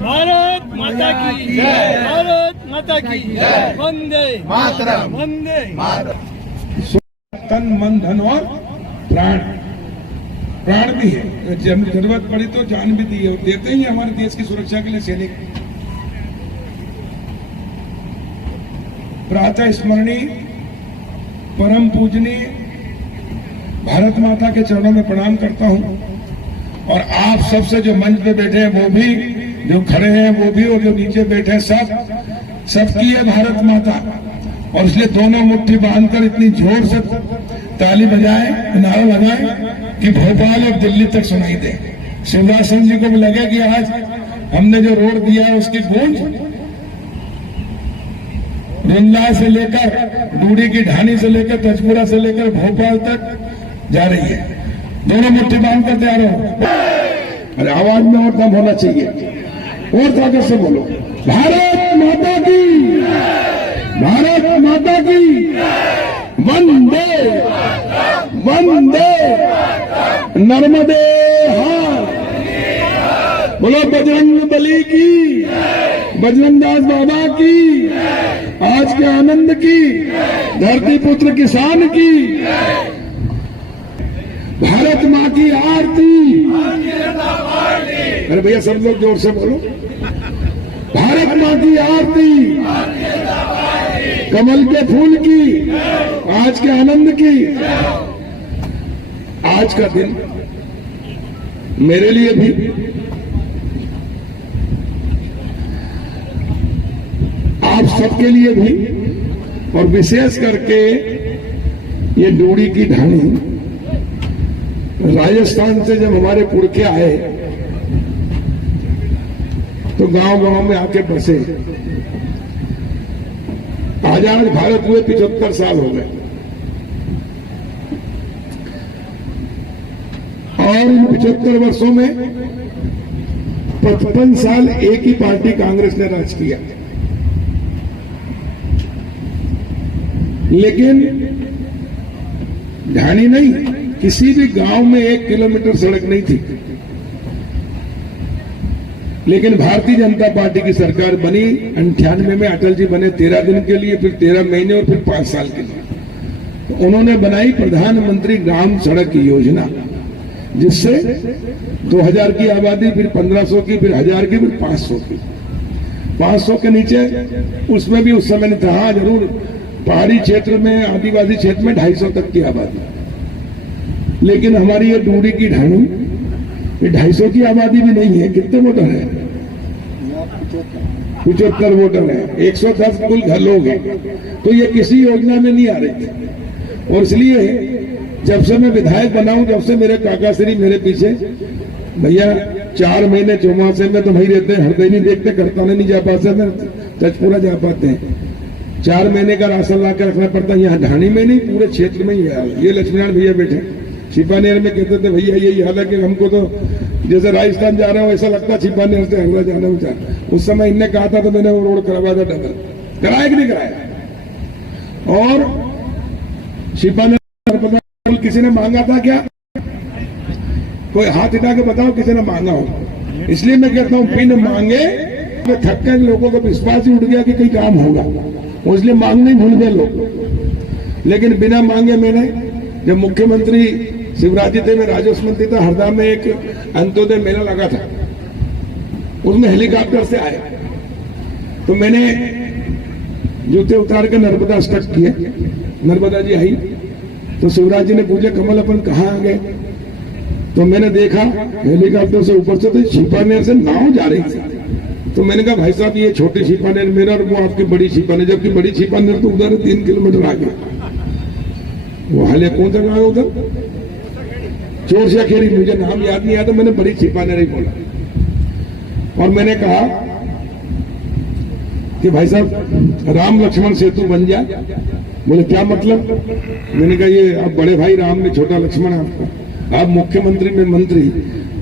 भारत माता की जय, भारत माता की जय, वंदे मातरम, वंदे मातरम। तन मन धन और प्राण भी है, जब जरूरत पड़ी तो जान भी दी है और देते ही हमारे देश की सुरक्षा के लिए सैनिक। प्रातः स्मरणीय परम पूजनीय भारत माता के चरणों में प्रणाम करता हूं और आप सबसे जो मंच पे बैठे हैं वो भी, जो खड़े हैं वो भी और जो नीचे बैठे हैं सबकी है भारत माता। और इसलिए दोनों मुट्ठी बांधकर इतनी जोर से ताली बजाएं, नारा लगाएं कि भोपाल और दिल्ली तक सुनाई दे। शिवराज सिंह जी को भी लगे कि आज हमने जो रोड दिया है उसकी गूंज रुंदा से लेकर डूडी की ढानी से लेकर तजपुरा से लेकर भोपाल तक जा रही है। दोनों मुट्ठी बांध कर तैयार हो। अरे आवाज में और दम होना चाहिए, और ताकत से बोलो। भारत माता की, भारत माता की वंदे वंदे नर्मदे हार। बोलो बजरंग बली की, बजरंग दास बाबा की, आज के आनंद की, धरती पुत्र किसान की, भारत माँ की आरती। अरे भैया सब लोग जोर से बोलो। भारत माँ की आरती, कमल के फूल की, आज के आनंद की। आज का दिन मेरे लिए भी आप सबके लिए भी और विशेष करके ये डोरी की ढाणी राजस्थान से जब हमारे पुरखे आए तो गांव-गांव में आके बसे। आजाद भारत हुए 75 साल हो गए और इन 75 वर्षों में 55 साल एक ही पार्टी कांग्रेस ने राज किया। लेकिन ढाणी नहीं, किसी भी गांव में 1 किलोमीटर सड़क नहीं थी। लेकिन भारतीय जनता पार्टी की सरकार बनी 98 में, अटल जी बने 13 दिन के लिए, फिर 13 महीने और फिर 5 साल के लिए। तो उन्होंने बनाई प्रधानमंत्री ग्राम सड़क योजना, जिससे 2000 की आबादी, फिर 1500 की, फिर 1000 की, फिर 500 की। 500 के नीचे उसमें भी उस समय नहीं था। हाँ जरूर पहाड़ी क्षेत्र में, आदिवासी क्षेत्र में 250 तक की आबादी। लेकिन हमारी ये डूडी की ढाणी, ये 250 की आबादी भी नहीं है। कितने वोटर है? 75 वोटर है, 110 कुल घर लोग हैं। तो ये किसी योजना में नहीं आ रही थी। और इसलिए जब से मैं विधायक बना हूं, जब से मेरे काका श्री मेरे पीछे, भैया 4 महीने चौमासे में तो भाई रहते हैं, हृदय नहीं देखते, करताने नहीं जा पाते, तजपुरा जा पाते हैं। 4 महीने का राशन ला के रखना पड़ता है। यहाँ ढाणी में नहीं, पूरे क्षेत्र में ही है। ये लक्ष्मीनारायण भैया बैठे छिपानेर में, कहते थे भैया यही हाल है कि हमको तो जैसे राजस्थान जा रहा हूँ ऐसा लगता है छिपानेर से हंगला जाना में। उस समय इनने कहा था तो मैंने वो रोड करवा था, डबल कराया कि नहीं कराया। और छिपानेर किसी ने मांगा था क्या? कोई हाथ हिला के बताओ किसी ने मांगा हो। इसलिए मैं कहता हूँ बिन मांगे तो थक के लोगों को विश्वास ही उठ गया कि कोई काम होगा, इसलिए मांगने भूल गए लोग। लेकिन बिना मांगे मैंने, जब मुख्यमंत्री शिवराज जी थे, मैं राजस्व मंत्री था, हरदा में एक अंत्योदय मेला लगा था, उसमें हेलीकॉप्टर से आए तो मैंने जूते उतार के नर्मदा स्टक किए। नर्मदा जी आई तो शिवराज जी ने पूछा कमल अपन कहाँ आ गए? तो मैंने देखा हेलीकॉप्टर से ऊपर से तो छिपानेर से नाव जा रही थी। तो मैंने कहा भाई साहब ये छोटी छिपानेर मेरा और वो आपकी बड़ी छिपानेर, जबकि बड़ी छिपानेर तो उधर 3 किलोमीटर आगे। वो हाले कौन सा गाँव उधर? चोरसिया खेरी, मुझे नाम याद नहीं आया तो मैंने बड़ी छिपानेर ही बोला। और मैंने कहा कि भाई साहब राम लक्ष्मण सेतु बन जाए। बोले क्या मतलब? मैंने कहा ये आप बड़े भाई राम में छोटा लक्ष्मण है आपका, आप मुख्यमंत्री में मंत्री,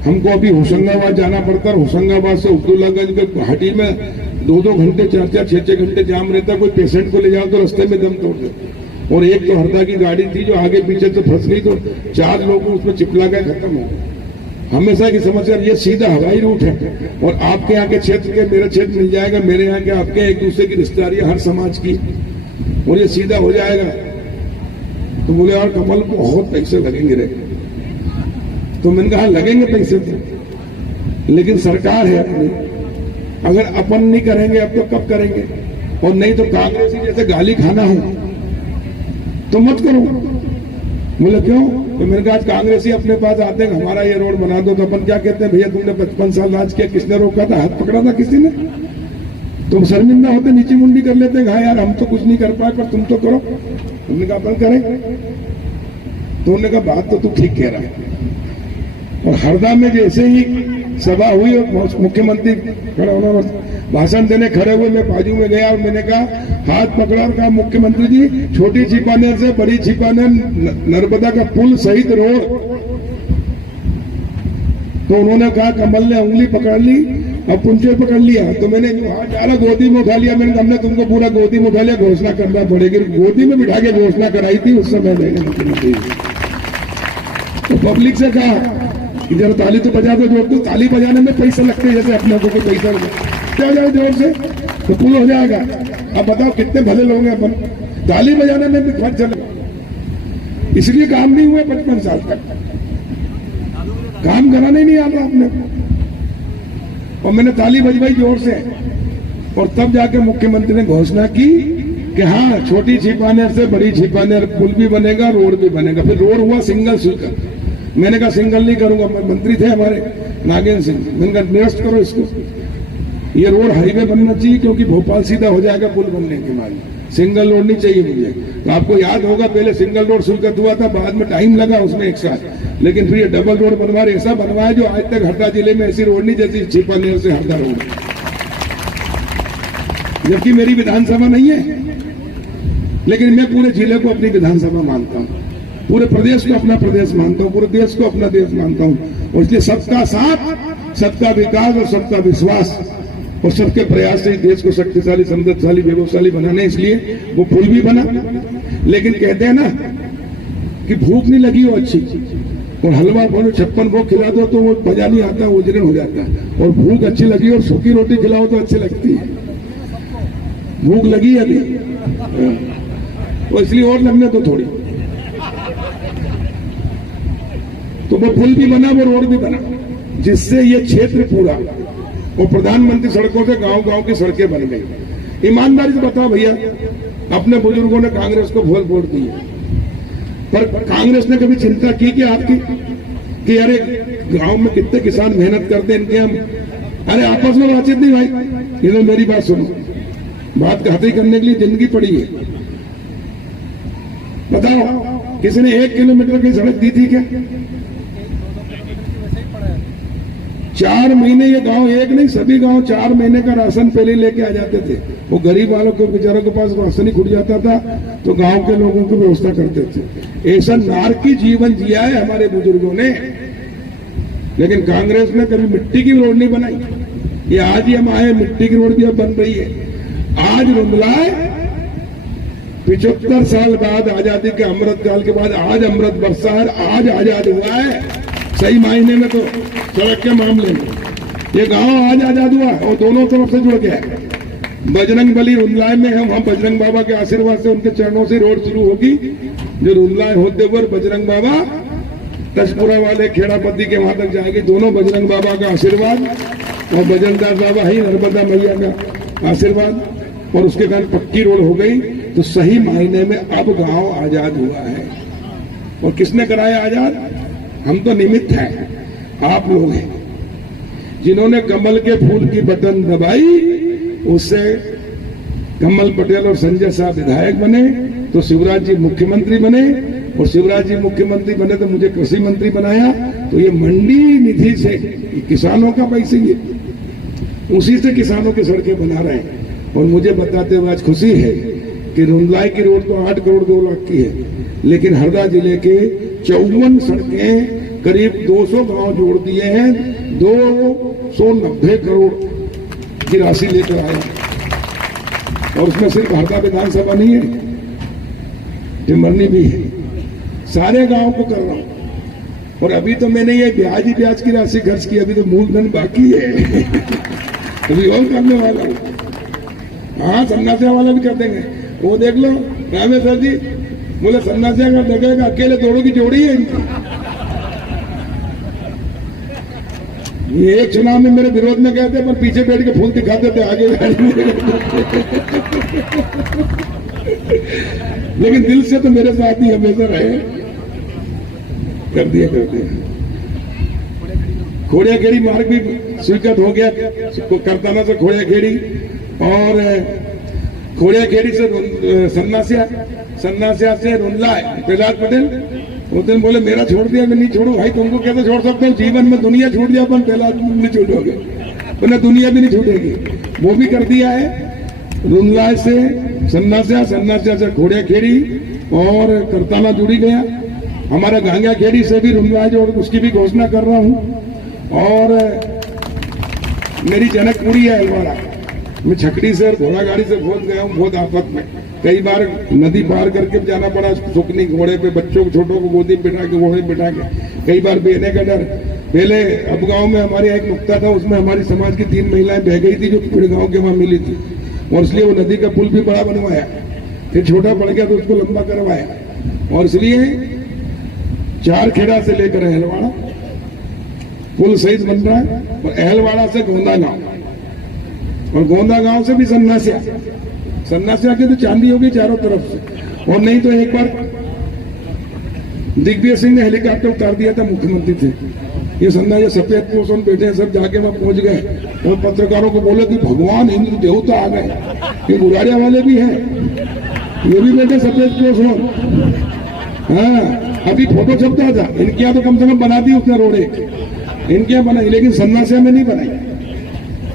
हमको अभी होशंगाबाद जाना पड़ता है, होशंगाबाद से अब्दुल्लागंज के घाटी में 2-2 घंटे 4-4 6-6 घंटे जाम रहता है। कोई पेशेंट को ले जाओ तो रास्ते में दम तोड़ दे। और एक तो हरदा की गाड़ी थी जो आगे पीछे से फंस गई, तो 4 लोग उसमें चिपला गए, खत्म हो गए। हमेशा की समस्या ये सीधा हवाई रूट है, और आपके यहाँ के क्षेत्र के मेरे क्षेत्र मिल जाएगा, मेरे यहाँ के आपके, एक दूसरे की रिश्तेदारी हर समाज की, और ये सीधा हो जाएगा। तो बोले और कमल बहुत पैसे लगेंगे रे। तो मैंने कहा लगेंगे पैसे तो, लेकिन सरकार है अपनी, अगर अपन नहीं करेंगे अब तो कब करेंगे? और नहीं तो कांग्रेसी जैसे गाली खाना हो तो मत करो। बोले क्यों? तो मैंने कहा कांग्रेसी अपने पास आते हैं, हमारा ये रोड बना दो, तो अपन क्या कहते हैं, भैया तुमने 55 साल राज किया, किसने रोका था? हाथ पकड़ा था किसी ने? तुम शर्मिंदा होते नीची मुंडी कर लेते हैं, हाँ यार हम तो कुछ नहीं कर पाए, पर तुम तो करो। तुमने कहा अपन करें, तो उन्होंने कहा बात तो तू ठीक कह रहा है। और हरदा में जैसे ही सभा हुई और मुख्यमंत्री खड़ा होना भाषण देने खड़े हुए, मैं बाजू में गया और मैंने कहा, हाथ पकड़ा और कहा मुख्यमंत्री जी छोटी छिपानेर से बड़ी छिपानेर नर्मदा का पुल सहित रोड। तो उन्होंने कहा कमल ने उंगली पकड़ ली और पुंचे पकड़ लिया। तो मैंने हाथ डाला, गोदी में उठा लिया। मैंने कहा हमने तुमको पूरा गोदी में उठा लिया, घोषणा करना पड़ेगी। गोदी में बिठा के घोषणा कराई थी उस समय मैंने मुख्यमंत्री। तो पब्लिक से कहा इधर ताली तो बजा दो, जोर। तो ताली बजाने में पैसे लगते हैं, जैसे अपने को पैसा क्या जाए जोर से तो पुल हो जाएगा। अब बताओ कितने भले लोग हैं अपन, ताली बजाने में भी खर्च चले। इसलिए काम नहीं हुए 55 साल तक, काम कराने नहीं आ रहा आपने। और मैंने ताली बजवाई जोर से, और तब जाके मुख्यमंत्री ने घोषणा की कि हाँ छोटी छिपानेर से बड़ी छिपानेर पुल भी बनेगा, रोड भी बनेगा। फिर रोड हुआ सिंगल स्वीकर। मैंने कहा सिंगल नहीं करूंगा, मंत्री थे हमारे नागेंद्र सिंह, मैंने कहा निरस्त करो इसको, ये रोड हाईवे बनना चाहिए, क्योंकि भोपाल सीधा हो जाएगा पुल बनने के बाद। सिंगल रोड नहीं चाहिए मुझे। तो आपको याद होगा पहले सिंगल रोड स्वीकृत हुआ था, बाद में टाइम लगा उसमें 1 साल, लेकिन फिर ये डबल रोड बनवा रहे। ऐसा बनवाया जो आज तक हरदा जिले में ऐसी रोड नहीं जैसी छिपानेर से हरदा रोड, जबकि मेरी विधानसभा नहीं है, लेकिन मैं पूरे जिले को अपनी विधानसभा मानता हूँ, पूरे प्रदेश को अपना प्रदेश मानता हूँ, पूरे देश को अपना देश मानता हूँ। और इसलिए सबका साथ, सबका विकास और सबका विश्वास और सबके प्रयास से देश को शक्तिशाली, समृद्धशाली, वैभवशाली बनाने, इसलिए वो पुल भी बना। लेकिन कहते हैं ना कि भूख नहीं लगी हो अच्छी, और हलवा बोलो 56 भोग खिला दो तो वो मजा नहीं आता, वो जीर्ण हो जाता है। और भूख अच्छी लगी और सूखी रोटी खिलाओ तो अच्छी लगती है। भूख लगी अभी तो इसलिए और लगने तो थोड़ी। तो वो पुल भी बना, वो रोड भी बना, जिससे ये क्षेत्र पूरा, और प्रधानमंत्री सड़कों से गांव-गांव की सड़कें बन गई। ईमानदारी से बताओ भैया, अपने बुजुर्गों ने कांग्रेस को वोट दिए, पर कांग्रेस ने कभी चिंता की कि आपकी कि अरे गांव में कितने किसान मेहनत करते हैं, इनके हम अरे आपस में बातचीत नहीं भाई। इन्होंने मेरी बात सुनो, बात कहते ही करने के लिए जिंदगी पड़ी है। बताओ किसी ने 1 किलोमीटर की सड़क दी थी क्या? 4 महीने ये गांव, एक नहीं सभी गांव 4 महीने का राशन पहले लेके आ जाते थे। वो गरीब वालों को, बेचारों के पास राशन ही खुट जाता था तो गांव के लोगों को व्यवस्था करते थे। ऐसा नारकी जीवन जिया है हमारे बुजुर्गों ने। लेकिन कांग्रेस ने कभी मिट्टी की रोड नहीं बनाई। ये आज ही हम आए, मिट्टी की रोड भी अब बन रही है। आज रुंदलाए 75 साल बाद, आजादी के अमृत काल के बाद आज अमृत बरसा है, आज आजाद हुआ है सही मायने में। तो सड़क के मामले में ये गांव आज आजाद हुआ और दोनों तरफ से जुड़ गया। बजरंग बली रुंदलाए में है, वहां बजरंग बाबा के आशीर्वाद से, उनके चरणों से रोड शुरू होगी। जो रुंदलाए होते हुए बजरंग बाबा तशपुरा वाले खेड़ापति के वहां तक जाएगी। दोनों बजरंग बाबा का आशीर्वाद और बजरंगदास बाबा ही नर्मदा मैया का आशीर्वाद, और उसके कारण पक्की रोड हो गई। तो सही मायने में अब गांव आजाद हुआ है। और किसने कराया आजाद? हम तो निमित्त हैं, आप लोग हैं जिन्होंने कमल के फूल की बटन दबाई। उससे कमल पटेल और संजय शाह विधायक बने, तो शिवराज जी मुख्यमंत्री बने, और शिवराज जी मुख्यमंत्री बने तो मुझे कृषि मंत्री बनाया। तो ये मंडी निधि से किसानों का पैसे, ये उसी से किसानों की सड़कें बना रहे हैं। और मुझे बताते हुए आज खुशी है कि रुंदलाई की रोड तो 8 करोड़ 2 लाख की है, लेकिन हरदा जिले के 54 सड़कें करीब 200 गांव जोड़ दिए हैं। 290 करोड़ की राशि लेकर आए, और उसमें सिर्फ हरदा विधानसभा नहीं है, टिमरनी भी है, सारे गांव को कर रहा हूं। और अभी तो मैंने ये ब्याज ही ब्याज की राशि खर्च की, अभी तो मूलधन बाकी है। अभी और करने वाला हूं। हाँ, सन्नासिया वाला भी कर देंगे। वो देख लो रामेश्वर जी बोले सन्नासिया का देखेगा, अकेले दोनों की जोड़ी है इनकी। ये एक चुनाव में मेरे विरोध में गए थे, पर पीछे बैठ के फूल दिखाते थे, आगे लेकिन दिल से तो मेरे साथ ही हमेशा रहे। कर दिया खोड़िया खेड़ी मार्ग भी स्वीकृत हो गया, करताना से खोड़िया खेड़ी और खोड़िया खेड़ी से सन्नासिया से रुंडला प्रहलाद पटेल। वो दिन बोले मेरा छोड़ दिया, मैं नहीं छोड़ू। भाई तुमको कैसे छोड़ सकता हूँ, जीवन में दुनिया छूट दिया, अपन प्रहलाद नहीं छोड़ोगे, वरना दुनिया भी नहीं छूटेगी। वो भी कर दिया है। रुंडला से सन्नासिया से खोड़िया खेड़ी और करताना जुड़ी गया। हमारा गांगा खेड़ी से भी रुंडला जो, उसकी भी घोषणा कर रहा हूं। और मेरी जनकपुरी है हलवाड़ा, मैं छकड़ी से और घोड़ा गाड़ी से पहुंच गया हूँ बहुत आफत में। कई बार नदी पार करके जाना पड़ा, सुकनी घोड़े पे, बच्चों को छोटों को गोदी बिठा के, घोड़े बिठा के, कई बार बहने का डर। पहले अब गांव में हमारे एक नुकता था, उसमें हमारी समाज की 3 महिलाएं बह गई थी, जो पूरे गांव के वहां मिली थी, और इसलिए वो नदी का पुल भी बड़ा बनवाया, फिर छोटा पड़ गया तो उसको लंबा करवाया। और इसलिए 4 खेड़ा से लेकर अहलवाड़ा पुल सहित बन रहा है, और अहलवाड़ा से गोंदा गांव, और गोंदा गांव से भी सन्नासिया की तो चांदी होगी चारों तरफ से। और नहीं तो एक बार दिग्विजय सिंह ने हेलीकॉप्टर उतार दिया था, मुख्यमंत्री थे, ये सन्नासिया सफेद पोषण बैठे हैं, सब जाके वहां पहुंच गए और पत्रकारों को बोले कि भगवान इंद्र देवता आ गए। ये गुराड़िया वाले भी हैं, ये भी बैठे सफेद पोषण। हाँ, अभी फोटो छपता था, इनके यहाँ तो कम से कम बना दी उसने रोड, इनके यहाँ बनाई, लेकिन सन्नासिया में नहीं बनाई।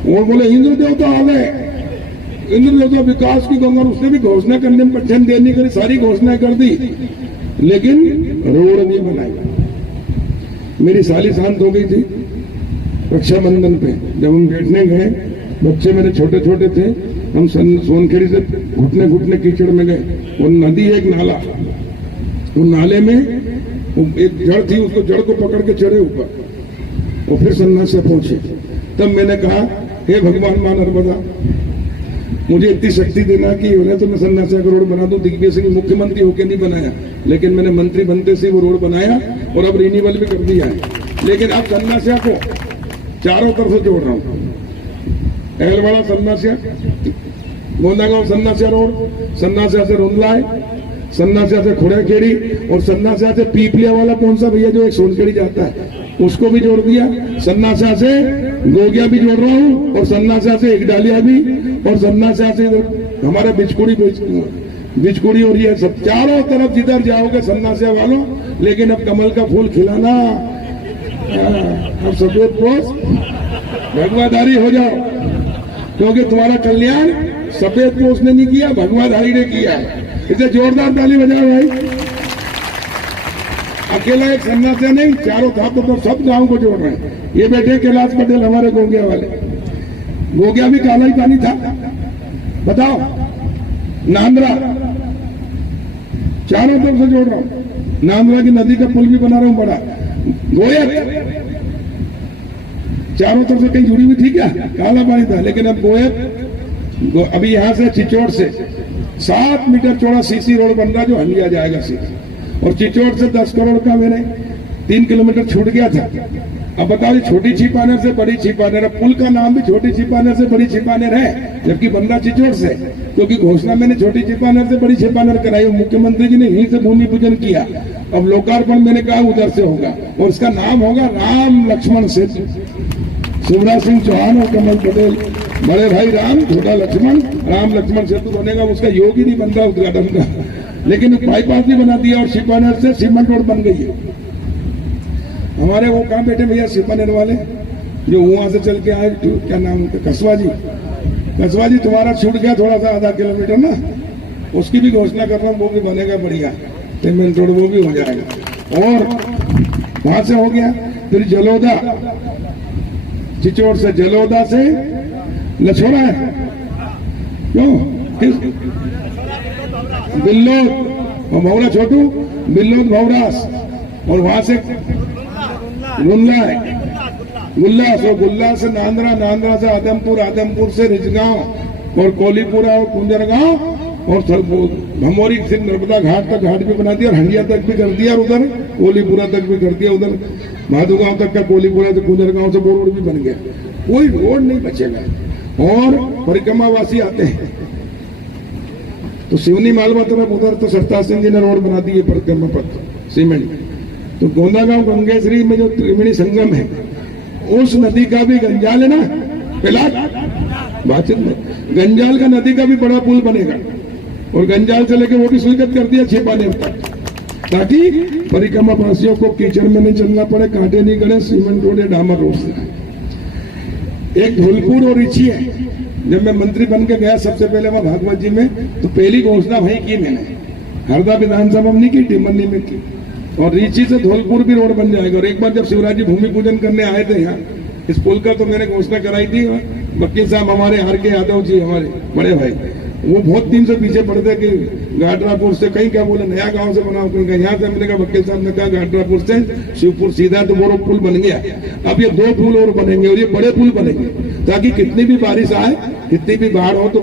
वो बोले इंद्र देवता आ गए, इंद्र देवता विकास की गंगा, उसने भी घोषणा करने में पट्टन देने के लिए सारी घोषणाएं कर दी, लेकिन रोड नहीं बनाई। मेरी साली शांत हो गई थी रक्षाबंधन पे, जब हम बैठने गए, बच्चे मेरे छोटे छोटे थे, हम सोनखेड़ी से घुटने कीचड़ में गए। वो नदी है, एक नाला, वो नाले में एक जड़ थी, उसको जड़ को पकड़ के चढ़े ऊपर और फिर सन्नासिया पहुंचे। तब मैंने कहा, हे भगवान मां नर्मदा, मुझे इतनी शक्ति देना कि उन्हें तो मैं सन्नासिया का रोड बना दूं। दिग्विजय सिंह मुख्यमंत्री होकर नहीं बनाया, लेकिन मैंने मंत्री बनते से वो रोड बनाया और अब रिन्यूअल भी कर दिया है। लेकिन अब सन्नासिया को चारों तरफ से जोड़ रहा हूं, अहलवाड़ा सन्नासिया, गोंदागांव सन्नासिया रोड, सन्नासिया से रुंडला, सन्नासिया से खोड़िया खेड़ी, और सन्नासिया से पीपलिया वाला कौन सा भैया जो एक सोनखेड़ी जाता है, उसको भी जोड़ दिया। सन्नासिया से गोगिया भी जोड़ रहा हूं, और सन्नासिया से एक डालिया भी, और सन्नासिया से हमारा बिचकुड़ी, और ये सब चारों तरफ जिधर जाओगे सन्नासिया वालों। लेकिन अब कमल का फूल खिलाना, अब सफेद पोष भगवाधारी हो जाओ, क्योंकि तुम्हारा कल्याण सफेद पोष ने नहीं किया, भगवाधारी ने किया है। इसे जोरदार ताली बजाओ भाई। अकेला एक सन्नासिया नहीं, चारों तो सब गांव को जोड़ रहे हैं। ये बैठे कैलाश पटेल हमारे गोगिया वाले, गोगिया भी काला ही पानी था, बताओ। नांदरा चारों तरफ से जोड़ रहा हूं, नांदरा की नदी का पुल भी बना रहा हूं बड़ा। गोया चारों तरफ से कहीं जुड़ी हुई थी क्या, काला पानी था, लेकिन अब गोया अभी यहां से चिचोड़ से 7 मीटर चौड़ा सीसी रोड बन रहा, जो हल्दिया जाएगा सीधा। और चिचोड़ से 10 करोड़ का मैंने 3 किलोमीटर छूट गया था। अब बताओ, छोटी छिपानेर से बड़ी छिपानेर, पुल का नाम भी छोटी छिपानेर से बड़ी छिपानेर है, जबकि बंदा चिचोड़ से, क्योंकि घोषणा मैंने छोटी छिपानेर से बड़ी छिपानेर कराई। मुख्यमंत्री जी ने यहीं से भूमि पूजन किया, अब लोकार्पण मैंने कहा उधर से होगा, और इसका नाम होगा राम लक्ष्मण सेतु। शिवराज सिंह चौहान और कमल पटेल, बड़े भाई राम, छोटा लक्ष्मण, राम लक्ष्मण सेतु बनेगा। उसका योग ही नहीं बन रहा उद्घाटन का, लेकिन बाईपास भी बना दिया, और छिपानेर से सीमेंट रोड बन गई है। हमारे वो कहाँ बैठे भैया छिपानेर वाले, जो वहां से चल के आए, क्या नाम है, कसवा जी तुम्हारा छूट गया थोड़ा सा, आधा किलोमीटर ना, उसकी भी घोषणा कर रहा हूँ, वो भी बनेगा बढ़िया, पेमेंट रोड वो भी हो जाएगा। और वहां से हो गया, फिर जलोदा, चिचोड़ से जलोदा से लछोड़ा है, क्यों बिल्लो, और मौरा छोटू बिल्लोद भौरास, और वहां से गुल्ला है, गुल्लास, और गुल्ला से नांदरा, नांदरा से आदमपुर, आदमपुर से रिजगांव और कोलीपुरा और कुंजरगांव और भमोरी से नर्मदा घाट तक घाट भी बना दिया, और हंडिया तक भी कर दिया, और उधर कोलीपुरा तक भी कर दिया, उधर माधोगांव तक का कोलीपुरा से कुंजरगांव से वो रोड भी बन गया। कोई रोड नहीं बचेगा। और परिक्रमावासी आते हैं तो सिवनी मालवा तरफ उधर तो सरताज सिंह जी ने रोड बना दी है परिक्रमा पथ सीमेंट। तो गोंदागांव गंगेश्वरी में जो त्रिवेणी संगम है उस नदी का भी गंजाल है ना, पहला बातचीत में गंजाल का नदी का भी बड़ा पुल बनेगा, और गंजाल से लेकर वो भी स्वीकृत कर दिया 6 पाने तक, ताकि परिक्रमा वासियों को कीचड़ में नहीं चलना पड़े, कांटे नहीं गड़े, सीमेंट रोड या डामर रोड से। एक धौलपुर और रिची है। जब मैं मंत्री बन के गया सबसे पहले वहां भागवत जी में, तो पहली घोषणा वही की मैंने, हरदा विधानसभा में नहीं की, टिमरनी में की। और रीची से धौलपुर भी रोड बन जाएगा। और एक बार जब शिवराज जी भूमि पूजन करने आए थे यहाँ इस पुल का, तो मैंने घोषणा कराई थी, वकील साहब हमारे आर के यादव जी हमारे बड़े भाई, वो बहुत दिन से पीछे पड़ते कि गाटरापुर से कहीं क्या बोले नया गांव से बनाओ, कहीं यहाँ से। मैंने कहा वकील साहब ने कहा गाटरापुर से शिवपुर सीधा, तो वो पुल बन गया। अब ये 2 पुल और बनेंगे, और ये बड़े पुल बनेंगे, ताकि कितनी भी बारिश आए, कितनी भी बाढ़ हो, तो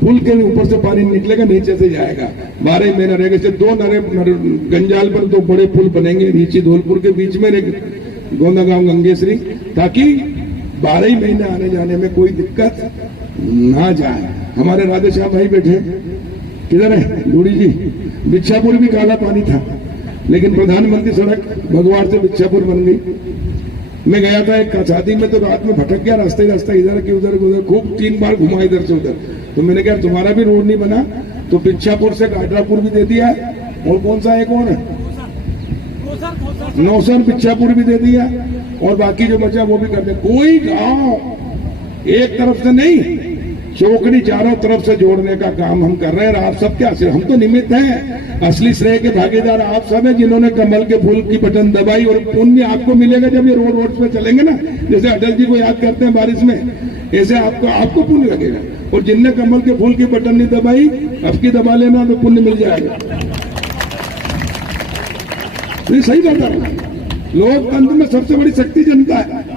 पुल के ऊपर से पानी निकलेगा, नीचे से जाएगा। 12 महीना रहेगा। इससे 2 गंजाल पर 2 बड़े पुल बनेंगे, नीचे धौलपुर के बीच में गोंदागांव गंगेश्वरी, ताकि 12 महीने आने जाने में कोई दिक्कत ना जाए। हमारे राधे श्याम भाई बैठे, किधर है लूड़ी जी? बिच्छापुर भी काला पानी था, लेकिन प्रधानमंत्री सड़क भगवान से बिच्छापुर बन गई। मैं गया था एक शादी में, तो रात में भटक गया, रास्ते इधर की उधर, खूब 3 बार घुमा इधर से उधर। तो मैंने कहा तुम्हारा भी रोड नहीं बना, तो बिच्छापुर से गाटरापुर भी दे दिया, और कौन सा एक और है नौसर बिच्छापुर भी दे दिया, और बाकी जो बचा वो भी कर दिया। कोई गांव एक तरफ से नहीं, चौकड़ी चारों तरफ से जोड़ने का काम हम कर रहे हैं। आप सब क्या, हम तो निमित्त हैं, असली श्रेय के भागीदार आप सब हैं, जिन्होंने कमल के फूल की बटन दबाई। और पुण्य आपको मिलेगा जब ये रोड पे चलेंगे ना, जैसे अटल जी को याद करते हैं बारिश में, ऐसे आपको पुण्य लगेगा। और जिनने कमल के फूल की बटन नहीं दबाई, अब की दबा लेना तो पुण्य मिल जाएगा। ये सही बता रहा हूं। लोकतंत्र में सबसे बड़ी शक्ति जनता है,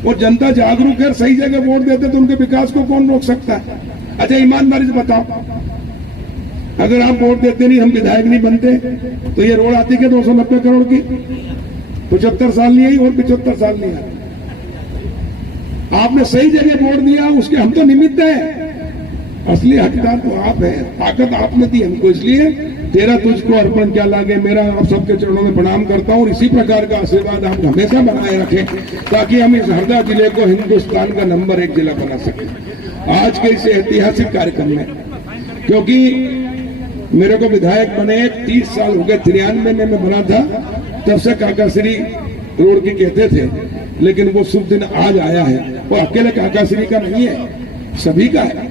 और जनता जागरूक है, सही जगह वोट देते तो उनके विकास को कौन रोक सकता है? अच्छा ईमानदारी से बताओ, अगर आप वोट देते नहीं, हम विधायक नहीं बनते, तो ये रोड आती है 290 करोड़ की, 75 साल नहीं आई और 75 साल नहीं आई। आपने सही जगह वोट दिया, उसके हम तो निमित्त हैं, असली हकदार तो आप हैं। ताकत आपने दी हमको, इसलिए तेरा तुझको अर्पण क्या लागे, मेरा आप सबके चरणों में प्रणाम करता हूं। और इसी प्रकार का आशीर्वाद आप हमेशा बनाए रखें, ताकि हम इस हरदा जिले को हिंदुस्तान का नंबर 1 जिला बना सके आज के इस ऐतिहासिक कार्यक्रम में। क्योंकि मेरे को विधायक बने 30 साल हो गए, 93 में मैं बना था, तब से काकाश्री रोड की कहते थे, लेकिन वो शुभ दिन आज आया है। वो अकेले काकाश्री का नहीं है, सभी का है।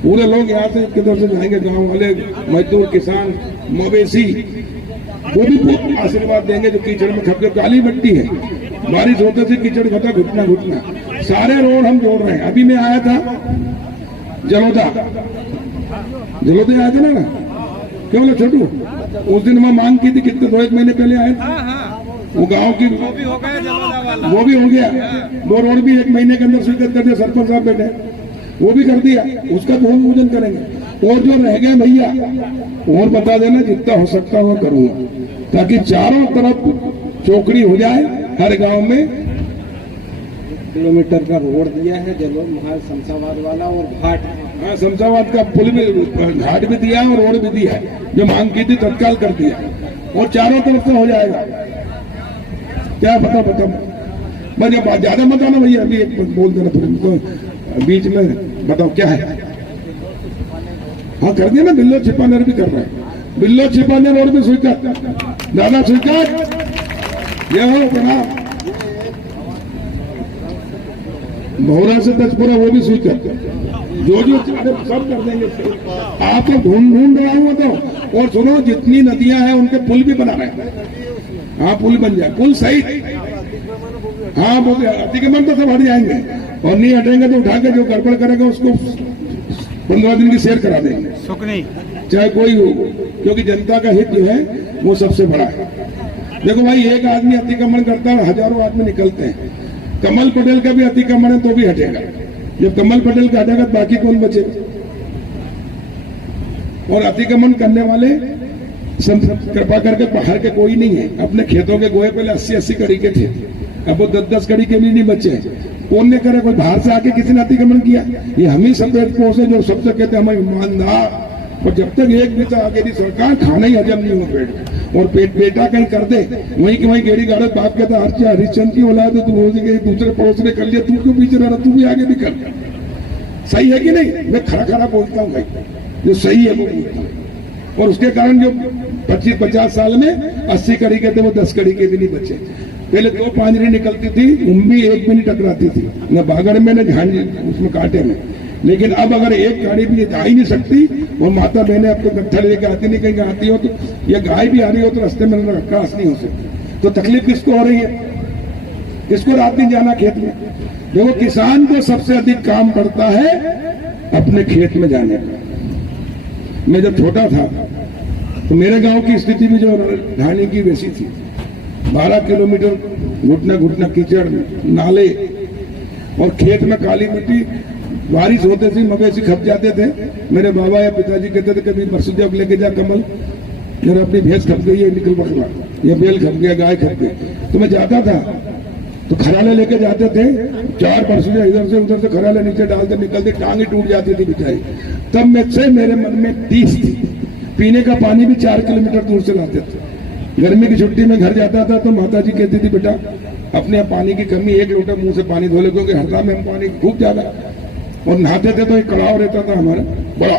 पूरे लोग यहाँ से किधर से जाएंगे, गांव वाले, मजदूर, किसान, मवेशी, वो भी बहुत आशीर्वाद देंगे। जो कीचड़ में खप के काली मिट्टी है, बारिश होते थे कीचड़ घटा घुटना घुटना, सारे रोड हम जोड़ रहे हैं। अभी मैं आया था जलोदा आया था ना, क्यों बोले छोटू? उस दिन मैं मांग की थी, कितने 2-1 महीने पहले आए थे। वो गांव की वो भी हो गया, वो रोड भी 1 महीने के अंदर स्वीकृत कर दिया, सरपंच साहब बैठे, वो भी कर दिया, उसका भूमि पूजन करेंगे। और जो रह गए भैया, और बता देना, जितना हो सकता हो करूंगा, ताकि चारों तरफ चौकड़ी हो जाए हर गांव में। किलोमीटर का रोड दिया है, जलोद महाल शमशाबाद वाला, और घाट, हाँ शमशाबाद का पुल भी, घाट भी दिया है और रोड भी दिया है। जो मांग की थी तत्काल कर दिया, और चारों तरफ से हो जाएगा। क्या बताओ बस ज्यादा मत आना भैया, अभी एक बोल देना फिर बीच में, बताओ क्या है? हाँ कर दिया ना, बिल्लो छिपानेर भी कर रहे हैं, बिल्लो छिपानेर रोड भी स्वीकार, दादा स्वीकार, यह हो प्रणाम। भौरा से तजपुरा वो भी स्वीकार, जो सब कर देंगे। आप तो ढूंढ रहा हूँ तो। और सुनो, जितनी नदियां हैं उनके पुल भी बना रहे हैं। हाँ पुल बन जाए, पुल सही, हाँ वो अतिक्रमण तो सब हट जाएंगे, और नहीं हटेंगे तो उठा के जो गड़बड़ करेगा उसको 15 दिन की शेयर करा देंगे। चाहे कोई हो, क्योंकि जनता का हित जो है वो सबसे बड़ा है। देखो भाई, एक आदमी अतिक्रमण करता है, हजारों आदमी निकलते हैं। कमल पटेल का भी अतिक्रमण है तो भी हटेगा। जब कमल पटेल का हटेगा तो बाकी कौन बचेगा? और अतिक्रमण करने वाले कृपा करके बाहर के कोई नहीं है। अपने खेतों के गोए पहले 80-80 कड़ी के थे, अब वो 10-10 कड़ी के भी नहीं बचे। कौन ने करे? कोई बाहर से आके किसी ने अतिक्रमण किया? ये हम ही सफेद पोष है जो सबसे कहते हैं हम ईमानदार। और जब तक एक भी आगे की सरकार, खाना ही हजम नहीं हो पेट, और पेट बेटा कहीं कर दे वहीं की वहीं गेड़ी गाड़े। बाप कहता हरिश्चंद्र की औलाद है, तू हो दूसरे पड़ोस ने कर लिया, तू क्यों पीछे रहा? तू भी आगे भी कर। सही है कि नहीं? मैं खड़ा खड़ा बोलता हूँ भाई, जो सही है वो बोलता हूँ। और उसके कारण जो 25-50 साल में 80 कड़ी के थे वो 10 कड़ी के भी नहीं बचे। पहले 2 पांजरी निकलती थी, उम्मी एक भी नहीं टकराती थी, न बागड़ में न झांझी उसमें कांटे में। लेकिन अब अगर एक गाड़ी भी आ ही नहीं सकती, वो माता बहनें अब तो गट्ठा लेके आती नहीं, कहीं आती हो तो या गाय भी आ रही हो तो रास्ते में क्रॉस नहीं हो सकती। तो तकलीफ किसको हो रही है? किसको रात दिन जाना खेत में? देखो, किसान को सबसे अधिक काम पड़ता है अपने खेत में जाने का। मैं जब छोटा था तो मेरे गांव की स्थिति भी जो ढाणी की वैसी थी। 12 किलोमीटर घुटना घुटना कीचड़, नाले और खेत में काली मिट्टी। बारिश होते थे मवेशी खप जाते थे। मेरे बाबा या पिताजी कहते थे कभी बरसुदिया लेके जा कमल, मेरा अपनी भैंस खप गई है, निकल पकड़ा, या बैल खप गया, गाय खप गई। तो मैं जाता था तो खराले लेके जाते थे, 4 बरसुदिया इधर से उधर से खराले नीचे डालते निकलते, टांगे टूट जाती थी बेचारी। तब में से मेरे मन में टीस थी, पीने का पानी भी 4 किलोमीटर दूर से लाते थे। गर्मी की छुट्टी में घर जाता था तो माता जी कहती थी बेटा अपने पानी की कमी, 1 लोटा मुंह से पानी धो ले, क्योंकि हरदा में हम पानी खूब ज्यादा। और नहाते थे तो एक कड़ाव रहता था हमारा बड़ा,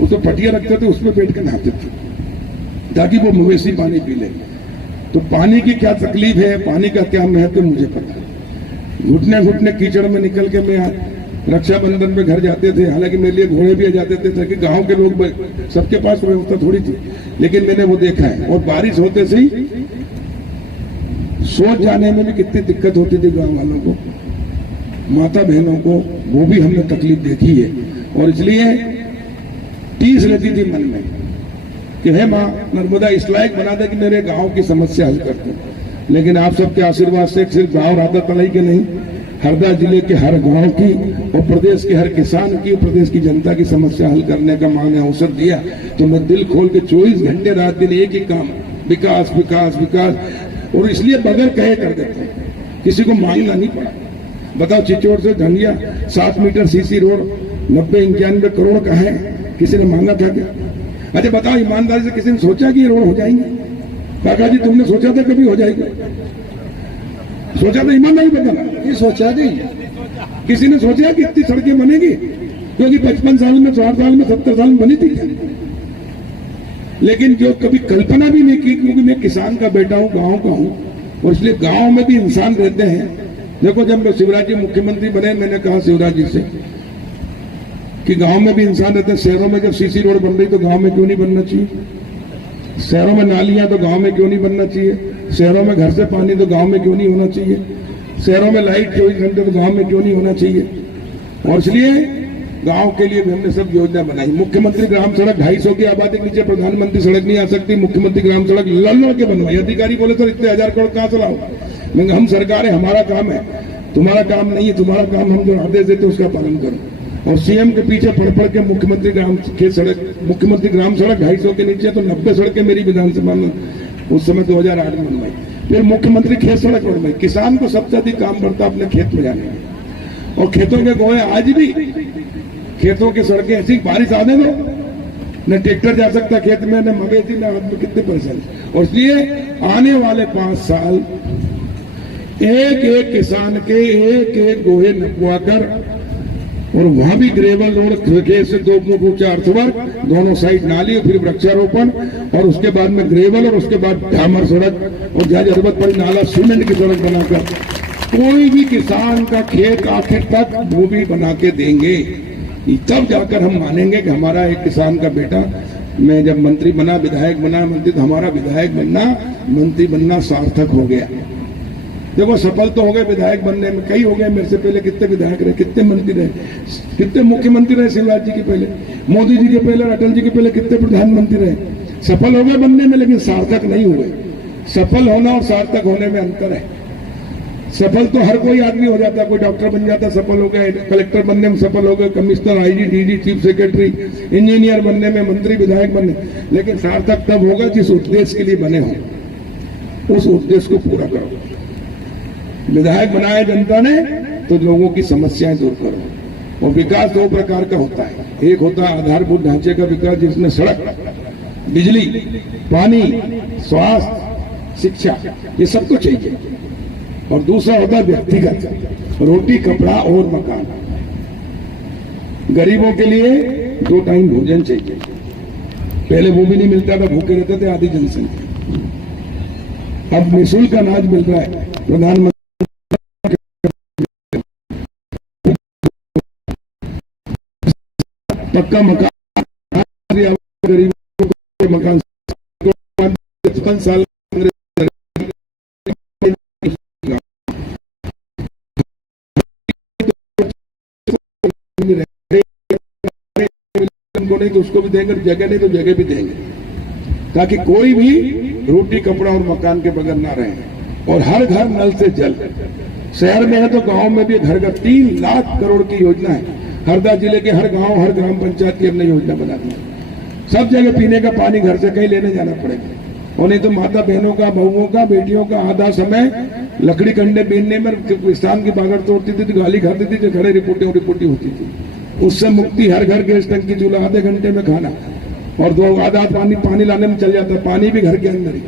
उसको पटिया रखते थे, उसमें बैठ के नहाते थे ताकि वो मवेशी पानी पी ले। तो पानी की क्या तकलीफ है, पानी का क्या महत्व मुझे पता है। घुटने घुटने कीचड़ में निकल के मैं रक्षाबंधन पे घर जाते थे। हालांकि मेरे लिए घोड़े भी आ जाते थे कि गांव के लोग, सबके पास व्यवस्था थोड़ी थी, लेकिन मैंने वो देखा है। और बारिश होते से ही सोच जाने में भी कितनी दिक्कत होती थी गांव वालों को, माता बहनों को, वो भी हमने तकलीफ देखी है। और इसलिए टीस रहती थी मन में कि हे माँ नर्मदा इस लायक बना दे कि मेरे गांव की समस्या हल कर दे। लेकिन आप सबके आशीर्वाद से सिर्फ गांव राधा तलाई के नहीं, हरदा जिले के हर गांव की और प्रदेश के हर किसान की, प्रदेश की जनता की समस्या हल करने का मां ने अवसर दिया। तो मैं दिल खोल के 24 घंटे रात दिन एक ही काम, विकास विकास विकास। और इसलिए बगैर कहे कर देते हैं, किसी को मांगना नहीं पड़ा। बताओ, चिचोड़ से धनिया 7 मीटर सीसी रोड 90-91 करोड़ का है, किसी ने मांगा था क्या? अच्छा बताओ, ईमानदारी से किसी ने सोचा कि ये रोड हो जाएंगे? काका जी तुमने सोचा था कभी हो जाएगा? सोचा था? ईमानदारी बताना, ये सोचा थी? किसी ने सोचा कि इतनी सड़कें बनेगी? क्योंकि 55 साल में, 60 साल में, 70 साल में बनी थी क्या? लेकिन जो कभी कल्पना भी नहीं की, क्योंकि मैं किसान का बेटा हूं, गांव का हूं, और इसलिए गांव में भी इंसान रहते हैं। देखो, जब मैं शिवराज जी मुख्यमंत्री बने, मैंने कहा शिवराज जी से कि गांव में भी इंसान रहते हैं। शहरों में जब सीसी रोड बन रही तो गांव में क्यों नहीं बनना चाहिए? शहरों में नालियां तो गांव में क्यों नहीं बनना चाहिए? शहरों में घर से पानी तो गांव में क्यों नहीं होना चाहिए? शहरों में लाइट 24 घंटे तो गांव में क्यों नहीं होना चाहिए? और इसलिए गांव के लिए भी हमने सब योजना बनाई। मुख्यमंत्री ग्राम सड़क 250 की आबादी के नीचे प्रधानमंत्री सड़क नहीं आ सकती, मुख्यमंत्री ग्राम सड़क लड़ के बनवाई। अधिकारी बोले सर इतने 1000 करोड़ कहां से लाओ? मैं हम सरकार है, हमारा काम है, तुम्हारा काम नहीं है। तुम्हारा काम हम जो आदेश देते उसका पालन करो। और सीएम के पीछे पड़ के मुख्यमंत्री ग्राम सड़क 250 के नीचे तो 90 सड़कें मेरी विधानसभा में उस समय 2008 में बनवाई। फिर मुख्यमंत्री खेत सड़क बनवाई। किसान को सबसे अधिक काम पड़ता अपने खेत में जाने में। और खेतों के गोए आज भी, खेतों की सड़कें ऐसी, बारिश आने दो, न ट्रैक्टर जा सकता खेत में, न मवेशी, न आदमी, कितने परेशानी। और इसलिए आने वाले 5 साल एक एक किसान के एक एक गोहे नपवा कर, और वहां भी ग्रेवल रोड खेत से 2 फुट ऊंचा अर्थवर्क, दोनों साइड नाली, और फिर वृक्षारोपण, और उसके बाद में ग्रेवल, और उसके बाद डामर सड़क, और जहां जरूरत पड़ी नाला सीमेंट की सड़क बनाकर कोई भी किसान का खेत आखिर तक वो भी बना के देंगे। तब जाकर हम मानेंगे कि हमारा एक किसान का बेटा, मैं जब मंत्री बना, विधायक बना, मंत्री, तो हमारा विधायक बनना, मंत्री बनना सार्थक हो गया। देखो सफल तो हो गए विधायक बनने में, कई हो गए मेरे से पहले, कितने विधायक रहे, कितने मंत्री रहे, कितने मुख्यमंत्री रहे शिवराज जी के पहले, मोदी जी के पहले, अटल जी के पहले कितने प्रधानमंत्री रहे। सफल हो गए बनने में लेकिन सार्थक नहीं हुए। सफल होना और सार्थक होने में अंतर है। सफल तो हर कोई आदमी हो जाता है, कोई डॉक्टर बन जाता है, सफल हो गए, कलेक्टर बनने में सफल हो गए, commissioner, IG, DG, chief secretary, engineer बनने में, मंत्री, विधायक बनने, लेकिन सार्थक तब होगा जिस उद्देश्य के लिए बने हो उस उद्देश्य को पूरा करो। विधायक बनाया जनता ने तो लोगों की समस्याएं दूर करो। और विकास दो प्रकार का होता है, एक होता है आधारभूत ढांचे का विकास जिसमें सड़क, बिजली, पानी, स्वास्थ्य, शिक्षा, ये सब तो चाहिए। और दूसरा होता है व्यक्तिगत, रोटी, कपड़ा और मकान। गरीबों के लिए 2 टाइम भोजन चाहिए। पहले वो भी नहीं मिलता था, भूखे रहते थे आधी जनसंख्या। अब निःशुल्क अनाज मिल रहा है। प्रधानमंत्री पक्का मकान, गरीबों को मकान 55 साल नहीं तो उसको भी देंगे, जगह नहीं तो जगह भी देंगे, ताकि कोई भी रोटी, कपड़ा और मकान के बगैर ना रहे। और हर घर नल से जल। शहर में है तो गांव में भी घर घर 3 लाख करोड़ की योजना है। हरदा जिले के हर गांव, हर ग्राम पंचायत की हमने योजना बना दी। सब जगह पीने का पानी घर से कहीं लेने जाना पड़ेगा। और नहीं तो माता बहनों का, बहुओं का, बेटियों का आधा समय लकड़ी कंडे बीनने में किसान की बागड़ तोड़ती थी, तो गाली खाती थी, जो खड़े रिपोर्टिंग होती थी। उससे मुक्ति, हर घर गैस टंकी, चूल्हा, आधे घंटे में खाना, और 2 आधा पानी लाने में चल जाता है, पानी भी घर के अंदर ही।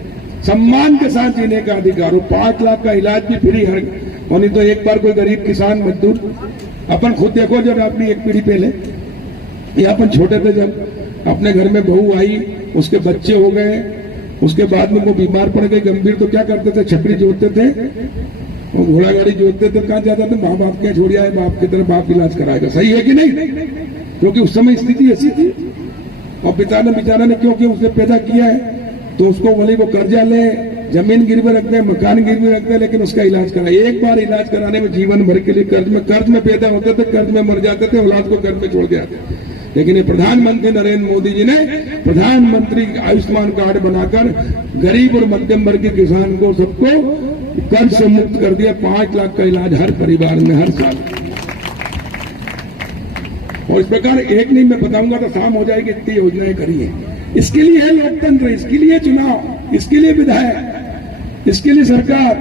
सम्मान के साथ जीने का अधिकार हो। 5 लाख का इलाज भी फ्री हर। और नहीं तो एक बार कोई गरीब किसान मजदूर, अपन खुद देखो, जब अपनी एक पीढ़ी पहले या अपन छोटे थे, जब अपने घर में बहू आई, उसके बच्चे हो गए, उसके बाद में वो बीमार पड़ गए गंभीर, तो क्या करते थे, छपरी जोतते थे और घोड़ा गाड़ी जोतते थे। कहाँ जाता था, माँ बाप क्या छोड़ आए, बाप की तरह बाप इलाज कराएगा। सही है कि नहीं? क्योंकि उस समय स्थिति ऐसी थी। और बेचारा ने क्योंकि उसने पैदा किया है तो उसको बोले वो कर्जा ले, जमीन गिरवी रखते हैं, मकान गिरवी रखते हैं, लेकिन उसका इलाज कराए। एक बार इलाज कराने में जीवन भर के लिए कर्ज में पैदा होते थे, कर्ज में मर जाते थे, औलाद को कर्ज में छोड़ दिया। लेकिन ये प्रधानमंत्री नरेंद्र मोदी जी ने प्रधानमंत्री आयुष्मान कार्ड बनाकर गरीब और मध्यम वर्ग के किसान को, सबको कर्ज से मुक्त कर दिया। 5 लाख का इलाज हर परिवार में हर साल। और इस प्रकार एक नहीं मैं बताऊंगा तो शाम हो जाएगी, इतनी योजनाएं करी है। इसके लिए है लोकतंत्र, इसके लिए चुनाव, इसके लिए विधायक, इसके लिए सरकार।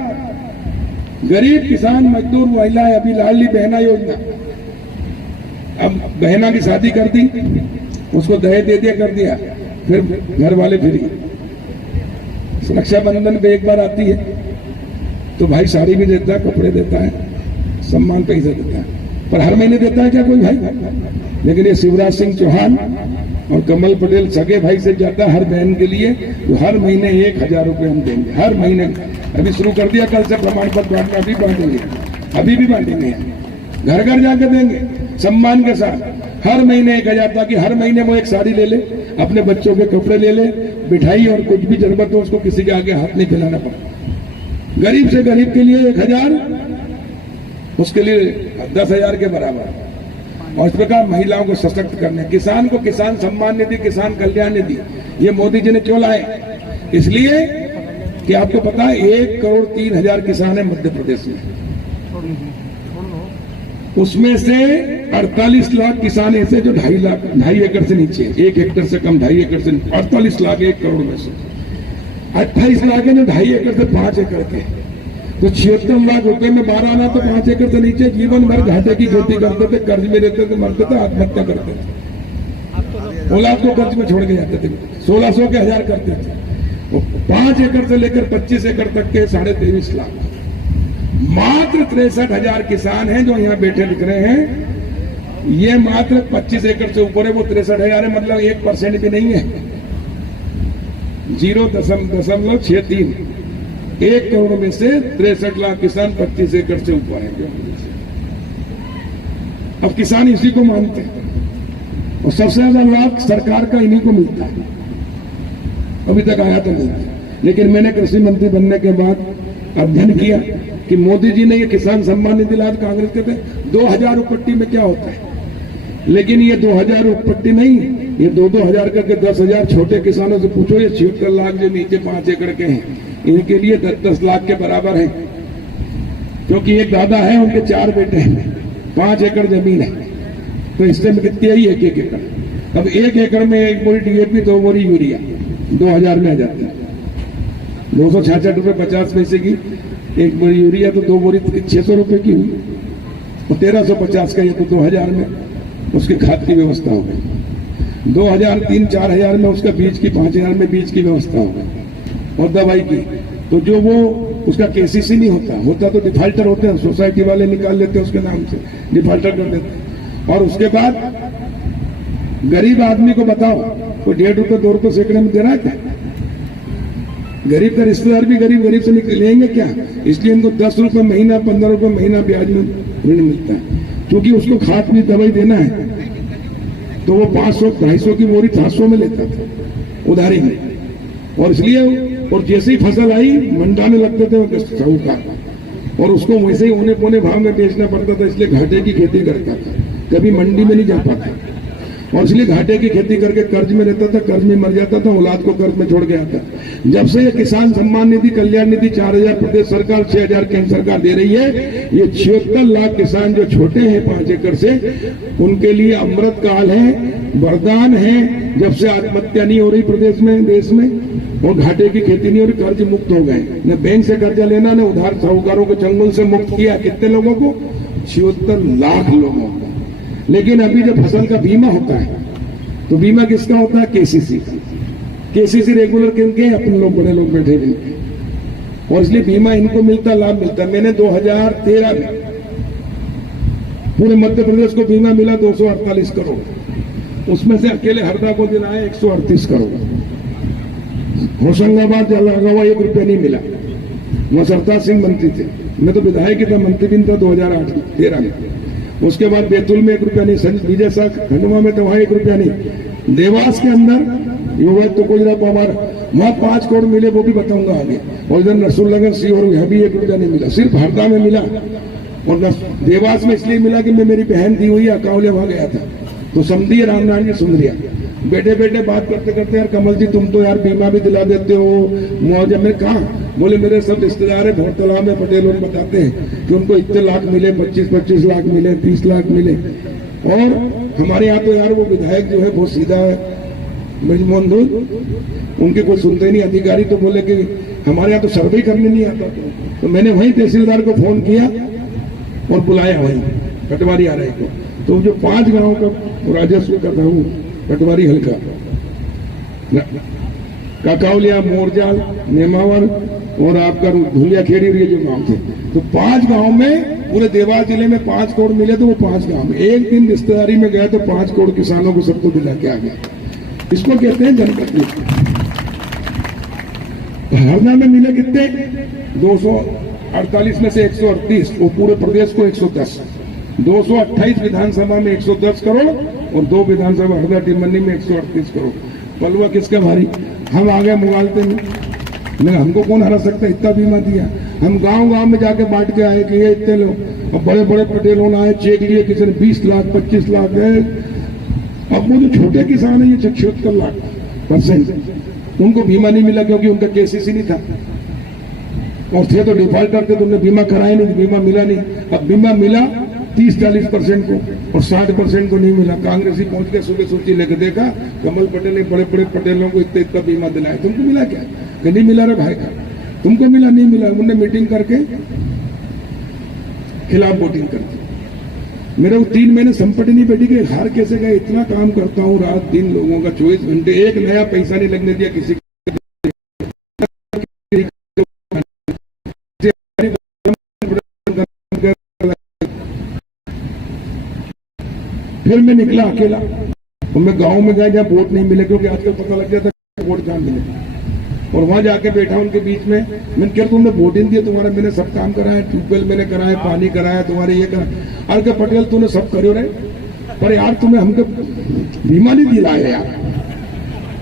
गरीब, किसान, मजदूर, महिलाएं, अभी लाडली बहना योजना, अब बहना की शादी कर दी, उसको दहेज दे दिया, कर दिया, फिर घर वाले फ्री। रक्षाबंधन पे एक बार आती है तो भाई साड़ी भी देता है, कपड़े देता है, सम्मान पैसा देता है, पर हर महीने देता है क्या कोई भाई? लेकिन ये शिवराज सिंह चौहान और कमल पटेल सगे भाई से जाता है हर बहन के लिए, तो हर महीने 1000 रुपये हम देंगे, हर महीने। अभी शुरू कर दिया, कल से प्रमाण पत्र बांटना, अभी बांटेंगे, अभी भी बांटेंगे, घर घर जाकर देंगे सम्मान के साथ। हर महीने 1000, ताकि हर महीने वो एक साड़ी ले ले, अपने बच्चों के कपड़े ले ले, मिठाई और कुछ भी जरूरत हो उसको किसी के आगे हाथ नहीं फैलाना पड़े। गरीब से गरीब के लिए 1000, उसके लिए 10,000 के बराबर। और इस प्रकार महिलाओं को सशक्त करने, किसान को किसान सम्मान निधि, किसान कल्याण निधि, ये मोदी जी ने क्यों लाए? इसलिए कि आपको पता है 1,03,000 किसान है मध्य प्रदेश में, उसमें से 48 लाख किसान ऐसे जो 2.5 एकड़ से नीचे, 1 हेक्टर से कम, 2.5 एकड़ से, 48 लाख 1 करोड़ में से 28 लाख है जो 2.5 एकड़ से 5 एकड़ के, तो 76 लाख रुपए में 12 आना, तो 5 एकड़ से नीचे जीवन भर घाटे की खेती करते थे, कर्ज में रहते थे, मरते थे, आत्महत्या करते थे, औलाद को कर्ज में छोड़ के जाते थे, 1600 के 1000 करते थे। 5 एकड़ से लेकर 25 एकड़ तक के 23.5 लाख, मात्र 63,000 किसान हैं जो यहाँ बैठे दिख रहे हैं। ये मात्र 25 एकड़ से ऊपर है, वो 63,000 है, मतलब 1% भी नहीं है, 0.63। 1 करोड़ में से 63 लाख किसान 25 एकड़ से ऊपर है। अब किसान इसी को मानते हैं और सबसे ज्यादा लाभ सरकार का इन्हीं को मिलता है। अभी तक आया तो नहीं, लेकिन मैंने कृषि मंत्री बनने के बाद अध्ययन किया कि मोदी जी ने ये किसान सम्मान निधि लाया, कांग्रेस कहते 2000 उपट्टी में क्या होता है। लेकिन ये 2000 उपट्टी नहीं, ये 2-2 हजार करके 10,000 छोटे किसानों से पूछो, ये 76 लाख जो नीचे 5 एकड़ के हैं, इनके लिए 10-10 लाख के बराबर है। क्योंकि एक दादा है, उनके 4 बेटे हैं, 5 एकड़ जमीन है, तो इससे में कितनी आई? 1 एकड़। अब 1 एकड़ में 1 बोरी DAP, 2 बोरी यूरिया 2000 में आ जाती है। 266 रुपये 50 पैसे की 1 बोरी यूरिया, तो 2 बोरी 600 रुपये की हुई, और 1350 का ये तो 2000 में उसके खाद की व्यवस्था हो गई। 2000, 3, 4,000 में उसका बीज की, 5,000 में बीज की व्यवस्था हो गई, और दवाई की। तो जो वो उसका KCC नहीं होता तो डिफाल्टर होते हैं, सोसाइटी वाले निकाल लेते हैं उसके नाम से, डिफाल्टर कर देते हैं। और उसके बाद गरीब आदमी को बताओ, तो 1.5 रुपये 2 रुपये सैकड़े में दे रहा है क्या? गरीब का रिश्तेदार भी गरीब से लेंगे क्या? इसलिए इनको 10 रुपये महीना, 15 रुपये महीना ब्याज में ऋण मिलता है, क्योंकि उसको खाद भी दवाई देना है। तो वो 500-250 की बोरी 700 में लेता था उधारी में, और इसलिए, और जैसे ही फसल आई मंडाने लगते थे साहूकार, और उसको वैसे ही औने पौने भाव में बेचना पड़ता था, इसलिए घाटे की खेती करता था, कभी मंडी में नहीं जा पाता, और इसलिए घाटे की खेती करके कर्ज में रहता था, कर्ज में मर जाता था, औलाद को कर्ज में छोड़ के आता। जब से ये किसान सम्मान निधि, कल्याण निधि 4000 प्रदेश सरकार, 6000 केंद्र सरकार दे रही है, ये 76 लाख किसान जो छोटे हैं 5 एकड़ से, उनके लिए अमृत काल है, वरदान है। जब से आत्महत्या नहीं हो रही प्रदेश में, देश में, और घाटे की खेती नहीं हो रही, कर्ज मुक्त हो गए। न बैंक से कर्जा लेना, न उधार साहूकारों को चंगुल से मुक्त किया। कितने लोगों को? 76 लाख लोगों को। लेकिन अभी जब फसल का बीमा होता है, तो बीमा किसका होता है? KCC रेगुलर किनके? अपने लोग, बड़े लोग बैठे हैं, और इसलिए बीमा इनको मिलता, लाभ मिलता। मैंने 2013 में पूरे मध्य प्रदेश को बीमा मिला 248 करोड़, उसमें से अकेले हरदा को दिलाए 138 करोड़। होशंगाबाद लगा हुआ 1 रुपया नहीं मिला, वहां सरताज सिंह मंत्री थे, मैं तो विधायक ही था, मंत्री भी था 2013 में। उसके बाद बैतूल में 1 रुपया नहीं, विजय शाह खंडवा में तो वहां 1 रुपया नहीं। देवास के अंदर युवा तो कोई वहां 5 करोड़ मिले, वो भी बताऊंगा आगे। और इधर नरसुल्लागंज सीहोर, यहाँ भी 1 रुपया नहीं मिला, सिर्फ हरदा में मिला। और देवास में इसलिए मिला कि मैं, मेरी बहन दी हुई अकाउले वहां गया था, तो समझिए रामनारायण जी सुंदरिया बेटे बेटे बात करते करते, यार कमल जी तुम तो यार बीमा भी दिला देते हो, मुआवजा। में कहा, बोले मेरे सब रिश्तेदार है भोर तालाब में, पटेल लोग बताते हैं कि उनको इतने लाख मिले, 25-25 लाख मिले, 30 लाख मिले। और हमारे यहाँ तो यार वो विधायक जो है बहुत सीधा है, ब्रजमोहन धूल, उनके कोई सुनते नहीं अधिकारी, तो बोले कि हमारे यहाँ तो सर्वे करने नहीं आता। तो मैंने वहीं तहसीलदार को फोन किया और बुलाया वहीं पटवारी आ रहे को। तो जो 5 गांव का राजस्व का था वो पटवारी हल्का, काकावलिया, मोरजाल, नेमावर और आपका धुलिया खेड़ी, ये जो गांव थे, तो 5 गांव में, पूरे देवास जिले में 5 करोड़ मिले। तो वो 5 गांव में एक दिन रिश्तेदारी में गया तो 5 करोड़ किसानों को सबको दिला के आ गया। इसको कहते हैं जनप्रतिनिधि। हरदा में मिले कितने? 248 में से 138, और पूरे प्रदेश को 110। 228 विधानसभा में 110 करोड़, और 2 विधानसभा हरदा टिमनी में 138 करोड़। पलवा किसका भारी? हम आ गए मुगालते में, लेकिन हमको कौन हरा सकता, इतना बीमा दिया। हम गांव गांव में जाके बांट के आए कि ये इतने लोग, और बड़े बड़े पटेलों ने आए, चेक लिए, किसी ने 20 लाख 25 लाख है। अब वो जो छोटे किसान है, ये 76 लाख %, उनको बीमा नहीं मिला क्योंकि उनका KCC नहीं था, और थे तो डिफॉल्टर थे, तो उन्हें बीमा कराया नहीं, बीमा मिला नहीं। अब बीमा मिला 30-40% को, और 60% को नहीं मिला। कांग्रेस ही पहुंच के सुबह सूची लेकर देखा, कमल पटेल ने बड़े बड़े पटेलों को इतना बीमा दिलाया, तुमको मिला क्या? नहीं मिला रे भाई का, तुमको मिला नहीं मिला। उन्होंने मीटिंग करके खिलाफ वोटिंग कर दी। मेरे को 3 महीने संपत्ति नहीं बैठी कि हार कैसे गए। इतना काम करता हूँ रात दिन, लोगों का 24 घंटे, एक नया पैसा नहीं लगने दिया किसी। फिर मैं निकला अकेला, और मैं गांव में गया जहाँ वोट नहीं मिले, क्योंकि आजकल पता लग जाता है वोट कहाँ मिले। और वहां जाके बैठा उनके बीच में, मैंने क्या तुमने वोट नहीं दिया, तुम्हारा मैंने सब काम कराया, ट्यूबवेल मैंने कराया, पानी कराया, तुम्हारे ये करा। अरे पटेल तूने सब करो रहे, पर यार तुम्हें हमको बीमा नहीं दिलाया यार।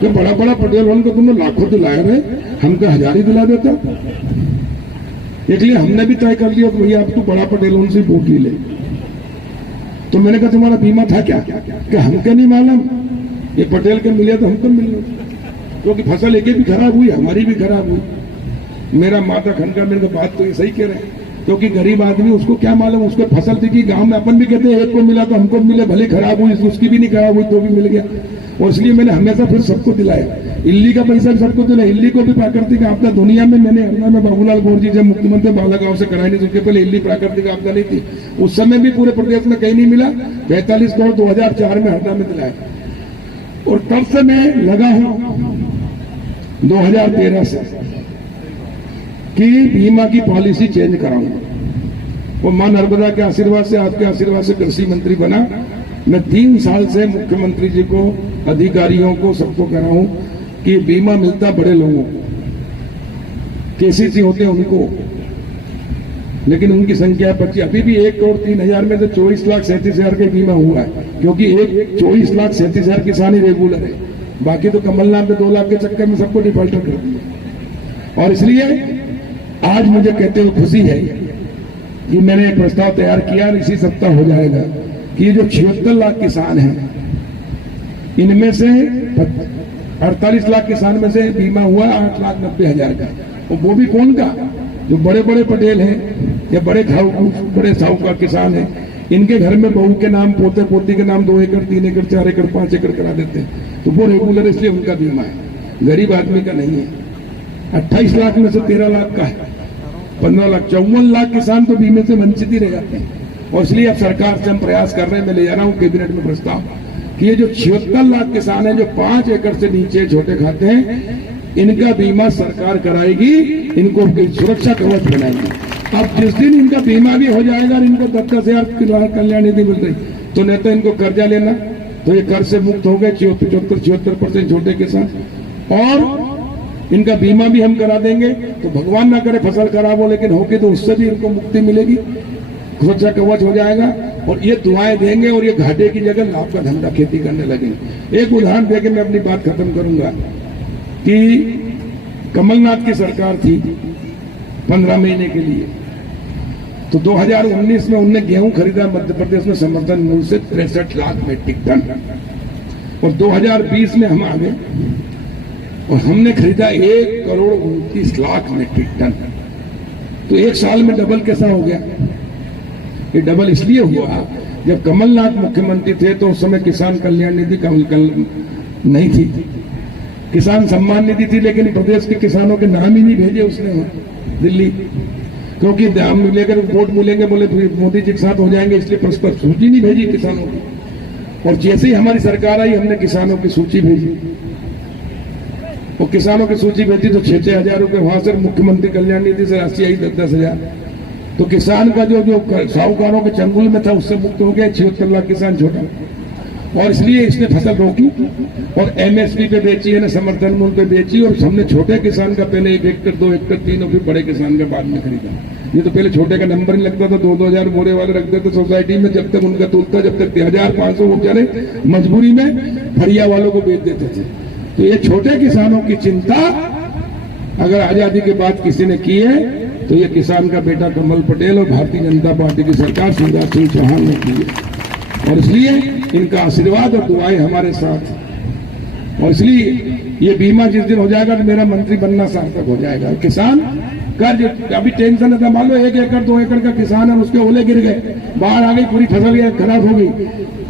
जो बड़ा बड़ा पटेल उनको तुमने लाखों दिलाया रहे, हमको 1000 ही दिला देता। इसलिए हमने भी तय कर लिया कि भैया अब तू बड़ा पटेल उनसे वोट ले ले। तो मैंने कहा तुम्हारा बीमा था क्या? कि हमको नहीं मालूम, ये पटेल के मिले तो हमको मिल लो, क्योंकि फसल एक भी खराब हुई, हमारी भी खराब हुई। मेरा माता खनका मेरे को बात तो ये सही कह रहे हैं, क्योंकि गरीब आदमी उसको क्या मालूम, उसको फसल दिखी गांव में, अपन भी कहते हैं एक को मिला तो हमको मिले, भले खराब हुई उसकी भी नहीं खराब हुई तो भी मिल गया। और इसलिए मैंने हमेशा फिर सबको दिलाया, इल्ली का पैसा भी सबको दिला, इल्ली को भी प्राकृतिक आपदा दुनिया में मैंने हरियाणा में बाबूलाल गौर जी जब मुख्यमंत्री बालागांव से कराई नहीं, उसके पहले इल्ली प्राकृतिक आपदा नहीं थी, उस समय भी पूरे प्रदेश में कहीं नहीं मिला। 45 करोड़ 2004 में हरदा में दिलाया, और तब से मैं लगा हूं 2013 से कि बीमा की पॉलिसी चेंज कराऊंगा। और मां नर्मदा के आशीर्वाद से, आपके आशीर्वाद से कृषि मंत्री बना। मैं 3 साल से मुख्यमंत्री जी को, अधिकारियों को, सबको कह रहा हूं कि बीमा मिलता बड़े लोगों को, केसीसी होते हैं उनको, लेकिन उनकी संख्या 25, अभी भी 1,03,000 में से 24,37,000 का बीमा हुआ है, क्योंकि 24,37,000 किसान ही रेगुलर है, बाकी तो कमलनाथ ने 2 लाख के चक्कर में सबको डिफॉल्टर कर दिया। और इसलिए आज मुझे कहते हुए खुशी है कि मैंने एक प्रस्ताव तैयार किया, इसी सप्ताह हो जाएगा, कि ये जो 76 लाख किसान हैं, इनमें से 48 लाख किसान में से बीमा हुआ 8,90,000 का, और वो भी कौन का? जो बड़े बड़े पटेल हैं या बड़े साहूकार किसान हैं, इनके घर में बहू के नाम, पोते पोती के नाम 2 एकड़ 3 एकड़ 4 एकड़ 5 एकड़ करा देते हैं, तो वो रेगुलर, इसलिए उनका बीमा है, गरीब आदमी का नहीं है। 28 लाख में से 13 लाख का है, 15 लाख, 54 लाख किसान तो बीमे से वंचित ही रह जाते हैं। और इसलिए अब सरकार से हम प्रयास कर रहे हैं, मैं ले जा रहा हूं कैबिनेट में प्रस्ताव, कि ये जो 76 लाख किसान हैं जो 5 एकड़ से नीचे छोटे खाते हैं, इनका बीमा सरकार कराएगी, इनको सुरक्षा कवच बनाएगी। अब जिस दिन इनका बीमा भी हो जाएगा और इनको 10,000 कल्याण निधि मिल रही, तो नहीं तो इनको कर्जा लेना, तो ये कर्ज से मुक्त हो गए 75-76% छोटे किसान, और इनका बीमा भी हम करा देंगे। तो भगवान ना करे फसल खराब हो, लेकिन होगी तो उससे भी इनको मुक्ति मिलेगी, सुरक्षा कवच हो जाएगा, और ये दुआएं देंगे, और ये घाटे की जगह लाभ का धंधा खेती करने लगेंगे। एक उदाहरण देके मैं अपनी बात खत्म करूंगा कि कमलनाथ की सरकार थी 15 महीने के लिए, तो 2019 में उनने गेहूं खरीदा मध्य प्रदेश में समर्थन मूल्य से 63 लाख मीट्रिक टन, और 2020 में हम आ गए और हमने खरीदा 1,29,00,000 मीट्रिक टन। तो एक साल में डबल कैसा हो गया? ये डबल इसलिए हुआ, जब कमलनाथ मुख्यमंत्री थे तो उस समय किसान कल्याण निधि नहीं थी, किसान सम्मान निधि थी, लेकिन प्रदेश के किसानों के नाम ही नहीं भेजे उसने दिल्ली, क्योंकि दाम लेकर वोट मिलेंगे, बोले मोदी जी के साथ हो जाएंगे, इसलिए प्रस्ताव सूची नहीं भेजी किसानों की। और जैसे ही हमारी सरकार आई, हमने किसानों की सूची भेजी, और किसानों की सूची भेजी तो 6-6 हजार रुपए वहां से मुख्यमंत्री कल्याण निधि से राशि आई 10-10 हजार। तो किसान का जो साहूकारों के चंगुल में था उससे मुक्त हो गया 76 लाख किसान छोटा, और इसलिए इसने फसल रोकी और एमएसपी पे बेची है, समर्थन मूल्य पे बेची, और हमने छोटे किसान का पहले 1 हेक्टर 2 हेक्टर 3 और फिर बड़े किसान का बाद में खरीदा। ये तो पहले छोटे का नंबर ही लगता था, 2-2 हजार बोरे वाले रखते थे सोसाइटी में, जब तक उनका तुलता, जब तक 1,500 वो बेचारे मजबूरी में फरिया वालों को बेच देते थे। तो ये छोटे किसानों की चिंता अगर आजादी के बाद किसी ने की है तो ये किसान का बेटा कमल पटेल और भारतीय जनता पार्टी की सरकार शिवराज सिंह चौहान ने की है, और इसलिए इनका आशीर्वाद और दुआएं हमारे साथ। और इसलिए ये बीमा जिस दिन हो जाएगा तो मेरा मंत्री बनना सार्थक हो जाएगा। किसान कर्ज अभी टेंशन है, मान लो 1 एकड़ 2 एकड़ का किसान है, उसके ओले गिर गए, बाढ़ आ गई, पूरी फसल खराब हो गई,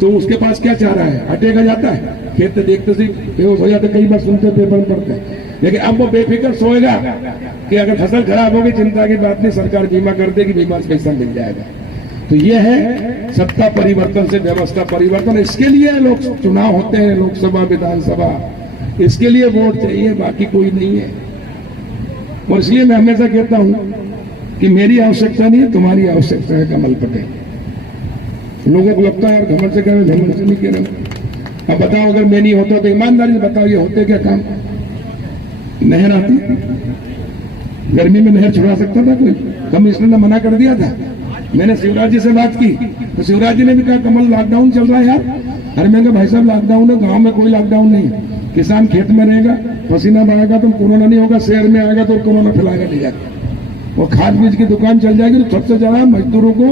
तो उसके पास क्या चाह रहा है? हटेगा जाता है खेत देखते से बेहोश हो जाते, कई बार सुनते पेपर में पढ़ते हैं। लेकिन अब वो बेफिक्र सोएगा कि अगर फसल खराब होगी चिंता की बात नहीं, सरकार बीमा कर देगी, बीमा से पैसा मिल जाएगा। तो ये है सत्ता परिवर्तन से व्यवस्था परिवर्तन। इसके लिए लोग चुनाव होते हैं, लोकसभा विधानसभा, इसके लिए वोट चाहिए, बाकी कोई नहीं है। और इसलिए मैं हमेशा कहता हूं कि मेरी आवश्यकता नहीं है, तुम्हारी आवश्यकता है कमल पटेल। लोगों को लगता है यार घमंड से कह रहे, घमंड से नहीं कह रहे। अब बताओ अगर मैं नहीं होता तो ईमानदारी से बताओ ये होते क्या काम? नहर आती, गर्मी में नहर छुड़ा सकता था कोई? कमिश्नर ने मना कर दिया था। मैंने शिवराज जी से बात की तो शिवराज जी ने भी कहा कमल लॉकडाउन चल रहा है यार। अरे मैं कहा भाई साहब लॉकडाउन है, गांव में कोई लॉकडाउन नहीं है, किसान खेत में रहेगा, पसीना बहाएगा तो कोरोना नहीं होगा, शहर में आएगा तो कोरोना फैलाएगा ले जाकर। और खाद बीज की दुकान चल जाएगी तो सबसे ज्यादा मजदूरों को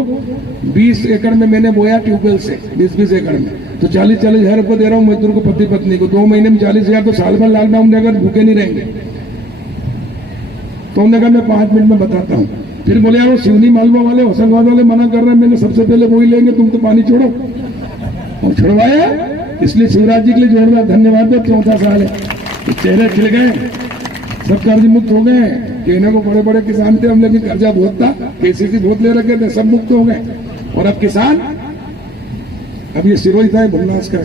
20 एकड़ में मैंने बोया ट्यूबवेल से 20-20 एकड़ में, तो 40-40 हजार रुपये दे रहा हूँ मजदूर को, पति पत्नी को 2 महीने में 40 हजार, तो साल भर लॉकडाउन अगर भूखे नहीं रहेंगे। तो उन्होंने कहा मैं 5 मिनट में बताता हूँ। फिर बोले यार वो सिवनी मालवा वाले होशंगाबाद वाले मना कर रहे हैं, मैंने सबसे पहले वही लेंगे, तुम तो पानी छोड़ो, और छुड़वाया। इसलिए शिवराज जी के लिए जोरदार धन्यवाद है। 14 साल है, चेहरे खिल गए, सब कर्ज मुक्त हो गए। कहने को बड़े बड़े किसान थे हम, लेकिन कर्जा बहुत था, केसीसी बहुत ले रखे थे, सब मुक्त हो गए। और अब किसान, अब ये सिरोही था भुवनाश का,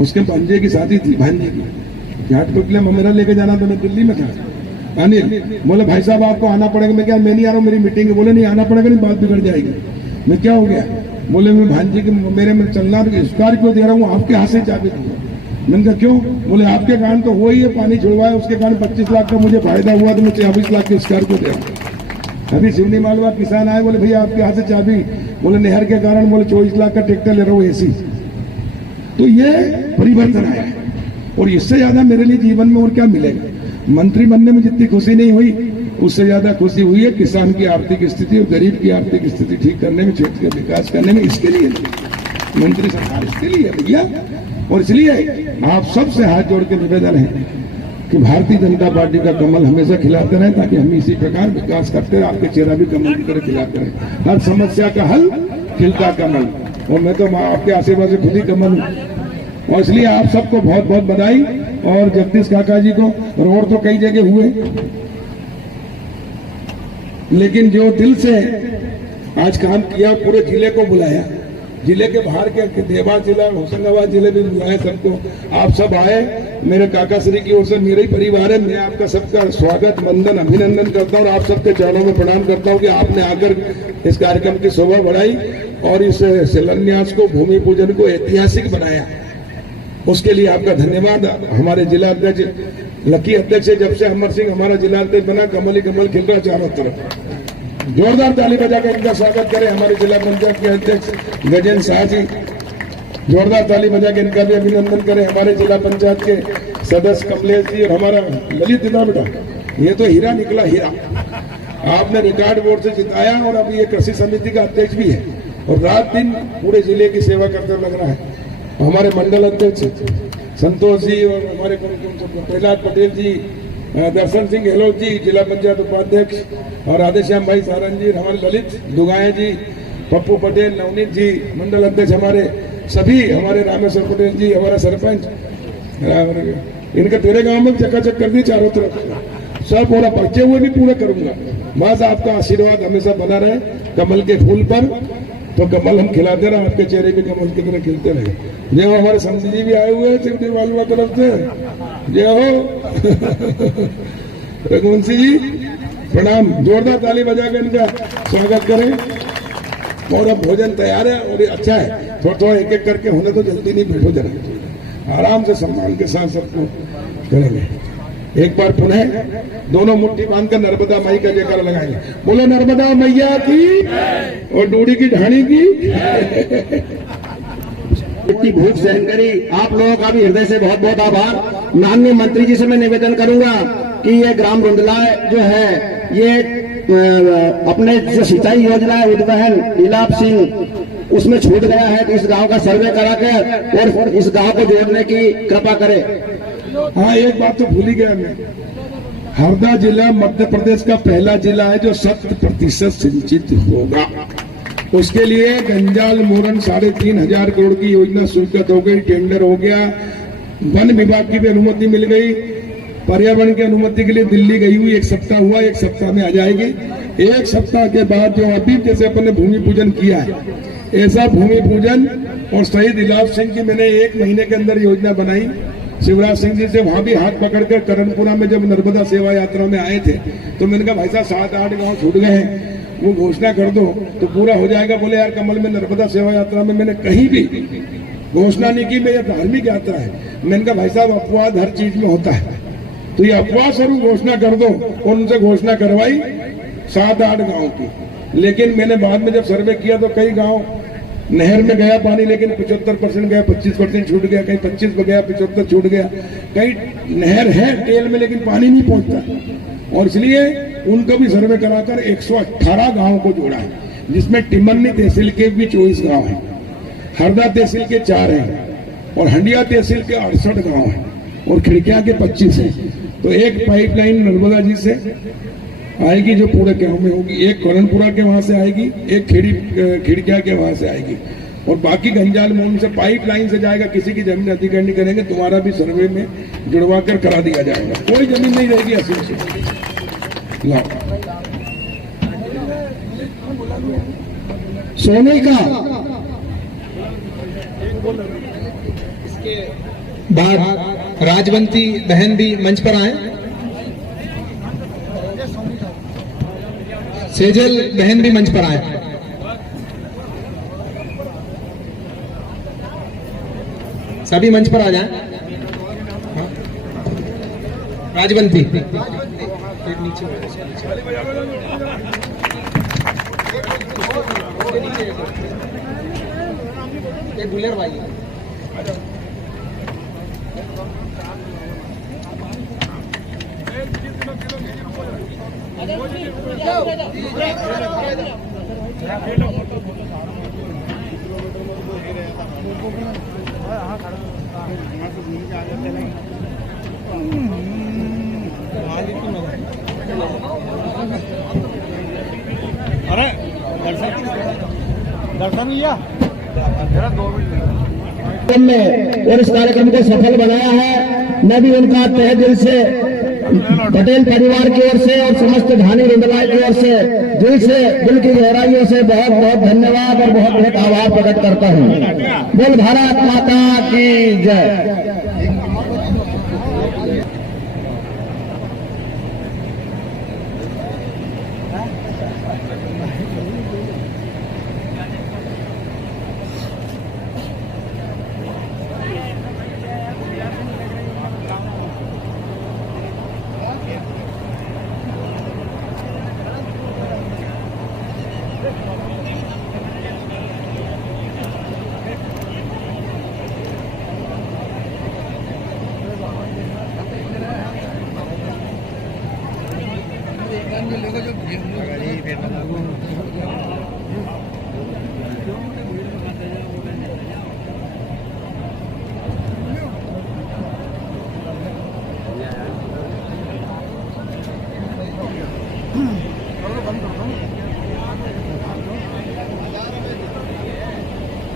उसके भांजे की शादी थी, भांजे की घाट पटले में मेरा लेके जाना था, मैं दिल्ली में था। अनिल बोले भाई साहब आपको आना पड़ेगा। मैं क्या, मैं नहीं आ रहा हूँ, मेरी मीटिंग है। बोले नहीं आना पड़ेगा, नहीं बात बिगड़ जाएगी। मैं क्या हो गया? बोले मैं भांजी के मेरे में चलना, स्कॉर्पियो दे रहा हूँ, आपके हाथ से चाबी दूंगा। मैंने कहा क्यों? बोले आपके कारण तो हुआ ही है, पानी छुड़वाया, उसके कारण 25 लाख का मुझे फायदा हुआ, तो मैं 24 लाख की स्कॉर्पियो दे रहा हूँ। अभी सिवनी मालवा किसान आए, बोले भैया आपके हाथ से चाबी, बोले नहर के कारण, बोले 24 लाख का ट्रैक्टर ले रहा हूँ एसी। तो ये परिवर्तन आया है, और इससे ज्यादा मेरे लिए जीवन में और क्या मिलेगा? मंत्री बनने में जितनी खुशी नहीं हुई, उससे ज्यादा खुशी हुई है किसान की आर्थिक स्थिति और गरीब की आर्थिक स्थिति ठीक करने में, क्षेत्र का विकास करने में। इसके लिए मंत्री सरकार इसके लिए भैया। और इसलिए आप सबसे हाथ जोड़ के निवेदन है कि भारतीय जनता पार्टी का कमल हमेशा खिलाते रहे, ताकि हम इसी प्रकार विकास करते रहे, आपके चेहरा भी कमल की तरह खिलाते रहे। हर समस्या का हल खिलता कमल, और मैं तो आपके आशीर्वाद से खुद ही कमल हूँ। और इसलिए आप सबको बहुत बहुत बधाई। और जगदीश काका जी को, रोड तो कई जगह हुए, लेकिन जो दिल से आज काम किया, पूरे जिले को बुलाया, जिले के बाहर के देवास जिला, होशंगाबाद जिले में बुलाया सबको। आप सब आए, मेरे काका श्री की ओर से मेरा ही परिवार है, मैं आपका सबका स्वागत, वंदन, अभिनंदन करता हूँ, और आप सबके चरणों में प्रणाम करता हूँ कि आपने आकर इस कार्यक्रम की शोभा बढ़ाई और इस शिलान्यास को, भूमि पूजन को ऐतिहासिक बनाया। उसके लिए आपका धन्यवाद। हमारे जिला अध्यक्ष लकी अध्यक्ष, जब से अमर सिंह हमारा जिला अध्यक्ष बना, कमल ही कमल खिल रहा चारों तरफ। जोरदार ताली बजाकर इनका स्वागत करें। हमारे जिला पंचायत के अध्यक्ष गजेंद्र शाह जी, जोरदार ताली बजाकर इनका भी अभिनंदन करें। हमारे जिला पंचायत के सदस्य कमलेश जी, और हमारा ललित दिदा बेटा, ये तो हीरा निकला, हीरा। आपने रिकॉर्ड वोट से जिताया, और अब ये कृषि समिति का अध्यक्ष भी है, और रात दिन पूरे जिले की सेवा करते लग रहा है। हमारे मंडल अध्यक्ष संतोष जी, और हमारे प्रहलाद पटेल जी, दर्शन सिंह गहलोत जी, जिला पंचायत उपाध्यक्ष, और राधेश्याम भाई सारंग जी, हमारे ललित दुगाए जी, पप्पू पटेल, नवनीत जी, मंडल अध्यक्ष हमारे सभी, हमारे रामेश्वर पटेल जी, हमारा सरपंच, इनका तेरे गांव में चकाचक कर दी चारों तरफ, सब पूरा पर्चे हुए भी पूरे करूंगा। बस आपका आशीर्वाद हमेशा बना रहे कमल के फूल पर, तो कमल हम खिलाते रहे, आपके चेहरे भी कमल की तरह खिलते रहे। जय हो। हमारे समझी जी भी आए हुए हैं शिवदेव वालवा तरफ से, जय हो। रघुवंशी जी प्रणाम, जोरदार ताली बजाकर इनका स्वागत करें। और अब भोजन तैयार है, और ये अच्छा है, थोड़ा थोड़ा एक एक करके होने तो जल्दी नहीं, बैठो जरा आराम से सम्मान के साथ सबको करेंगे। एक बार पुनः दोनों मुट्ठी बांधकर नर्मदा माई का जयकारा लगाएंगे। बोलो नर्मदा मैया की, और डूडी की ढाणी की। इतनी भूख सहन करी, आप लोगों का भी हृदय से बहुत बहुत आभार। माननीय मंत्री जी से मैं निवेदन करूंगा कि ये ग्राम रुंदला जो है, ये अपने जो सिंचाई योजना है उद्वहन इलाप सिंह, उसमें छूट गया है, तो इस गांव का सर्वे करा के और इस गांव को जोड़ने की कृपा करें। हाँ, एक बात तो भूल ही गया मैं, हरदा जिला मध्य प्रदेश का पहला जिला है जो 100% सिंचित होगा। उसके लिए गंजाल मोरन 3,500 करोड़ की योजना स्वीकृत हो गई, टेंडर हो गया, वन विभाग की भी अनुमति मिल गई, पर्यावरण की अनुमति के लिए दिल्ली गई हुई, 1 सप्ताह हुआ, 1 सप्ताह में आ जाएगी। 1 सप्ताह के बाद जो अभी जैसे अपन ने भूमि पूजन किया है, ऐसा भूमि पूजन, और शहीद इलाप सिंह की मैंने 1 महीने के अंदर योजना बनाई। शिवराज सिंह जी से वहां भी हाथ पकड़कर करणपुरा में जब नर्मदा सेवा यात्रा में आए थे, तो मैंने कहा भाई साहब 7-8 गांव छूट गए हैं, वो घोषणा कर दो तो पूरा हो जाएगा। बोले यार कमल में नर्मदा सेवा यात्रा में मैंने कहीं भी घोषणा नहीं की, मैं ये धार्मिक यात्रा है। मैंने कहा भाई साहब अपवाद हर चीज में होता है, तो ये अपवाद स्वरूप घोषणा कर दो, और उनसे घोषणा करवाई 7-8 गाँव की। लेकिन मैंने बाद में जब सर्वे किया तो कई गाँव नहर में गया पानी लेकिन 75% गया, 25% छूट गया, कहीं 25 में गया, 75 छूट गया, कहीं नहर है टेल में लेकिन पानी नहीं पहुंचता। और इसलिए उनका भी सर्वे कराकर 118 गांव को जोड़ा है, जिसमें टिमरनी तहसील के भी 24 गांव हैं, हरदा तहसील के 4 हैं और हंडिया तहसील के 68 गांव हैं और खिड़कियां के 25 हैं। तो एक पाइपलाइन नर्मदा जी से आएगी जो पूरे गांव में होगी, एक करणपुरा के वहां से आएगी, एक खिड़किया के वहां से आएगी और बाकी गंजाल मोहन से पाइपलाइन से जाएगा। किसी की जमीन अधिग्रहण करेंगे, तुम्हारा भी सर्वे में जुड़वा कर करा दिया जाएगा, कोई जमीन नहीं रहेगी असीम से। लाओ सोने का बाद राजवंती बहन भी मंच पर आए, सेजल बहन भी मंच पर आए। सभी मंच पर आ जाएं। हाँ। राजवंती गुलेर भाई अरे दर्शन लिया और इस कार्यक्रम को सफल बनाया है। मैं भी उनका तहे दिल से पटेल परिवार की ओर से और समस्त धानी रुंदलाई की ओर से दिल की गहराइयों से बहुत बहुत धन्यवाद और बहुत बहुत आभार प्रकट करता हूँ। बोल भारत माता की जय।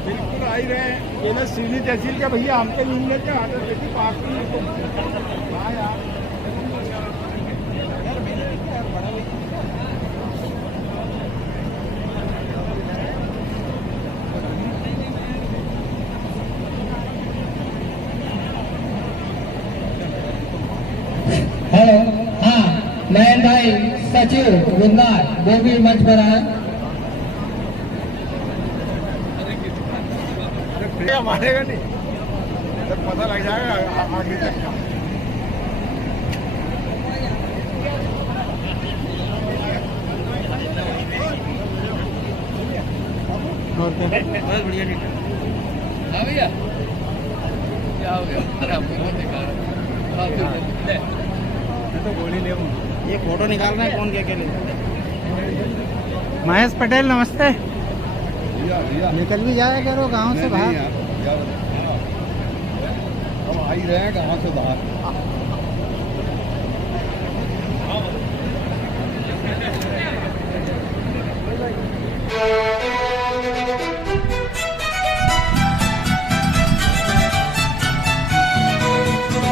बिल्कुल आई रहे ये ना सीधी तहसील के भैया हमके नहीं लेते आते देखिए पास में। हाँ यार हेलो, हाँ नयन भाई सचिव गुंदार वो भी मंच पर आए। मारेगा नहीं तो पता लग जाएगा आगे तक। बहुत बढ़िया भैया क्या हो गया? अरे आपको बहुत बेकार तो गोली ले ये फोटो निकालना है कौन क्या के लिए? महेश पटेल नमस्ते। निकल भी जाए करो गांव से बाहर। हम आ ही रहे हैं गांव से बाहर।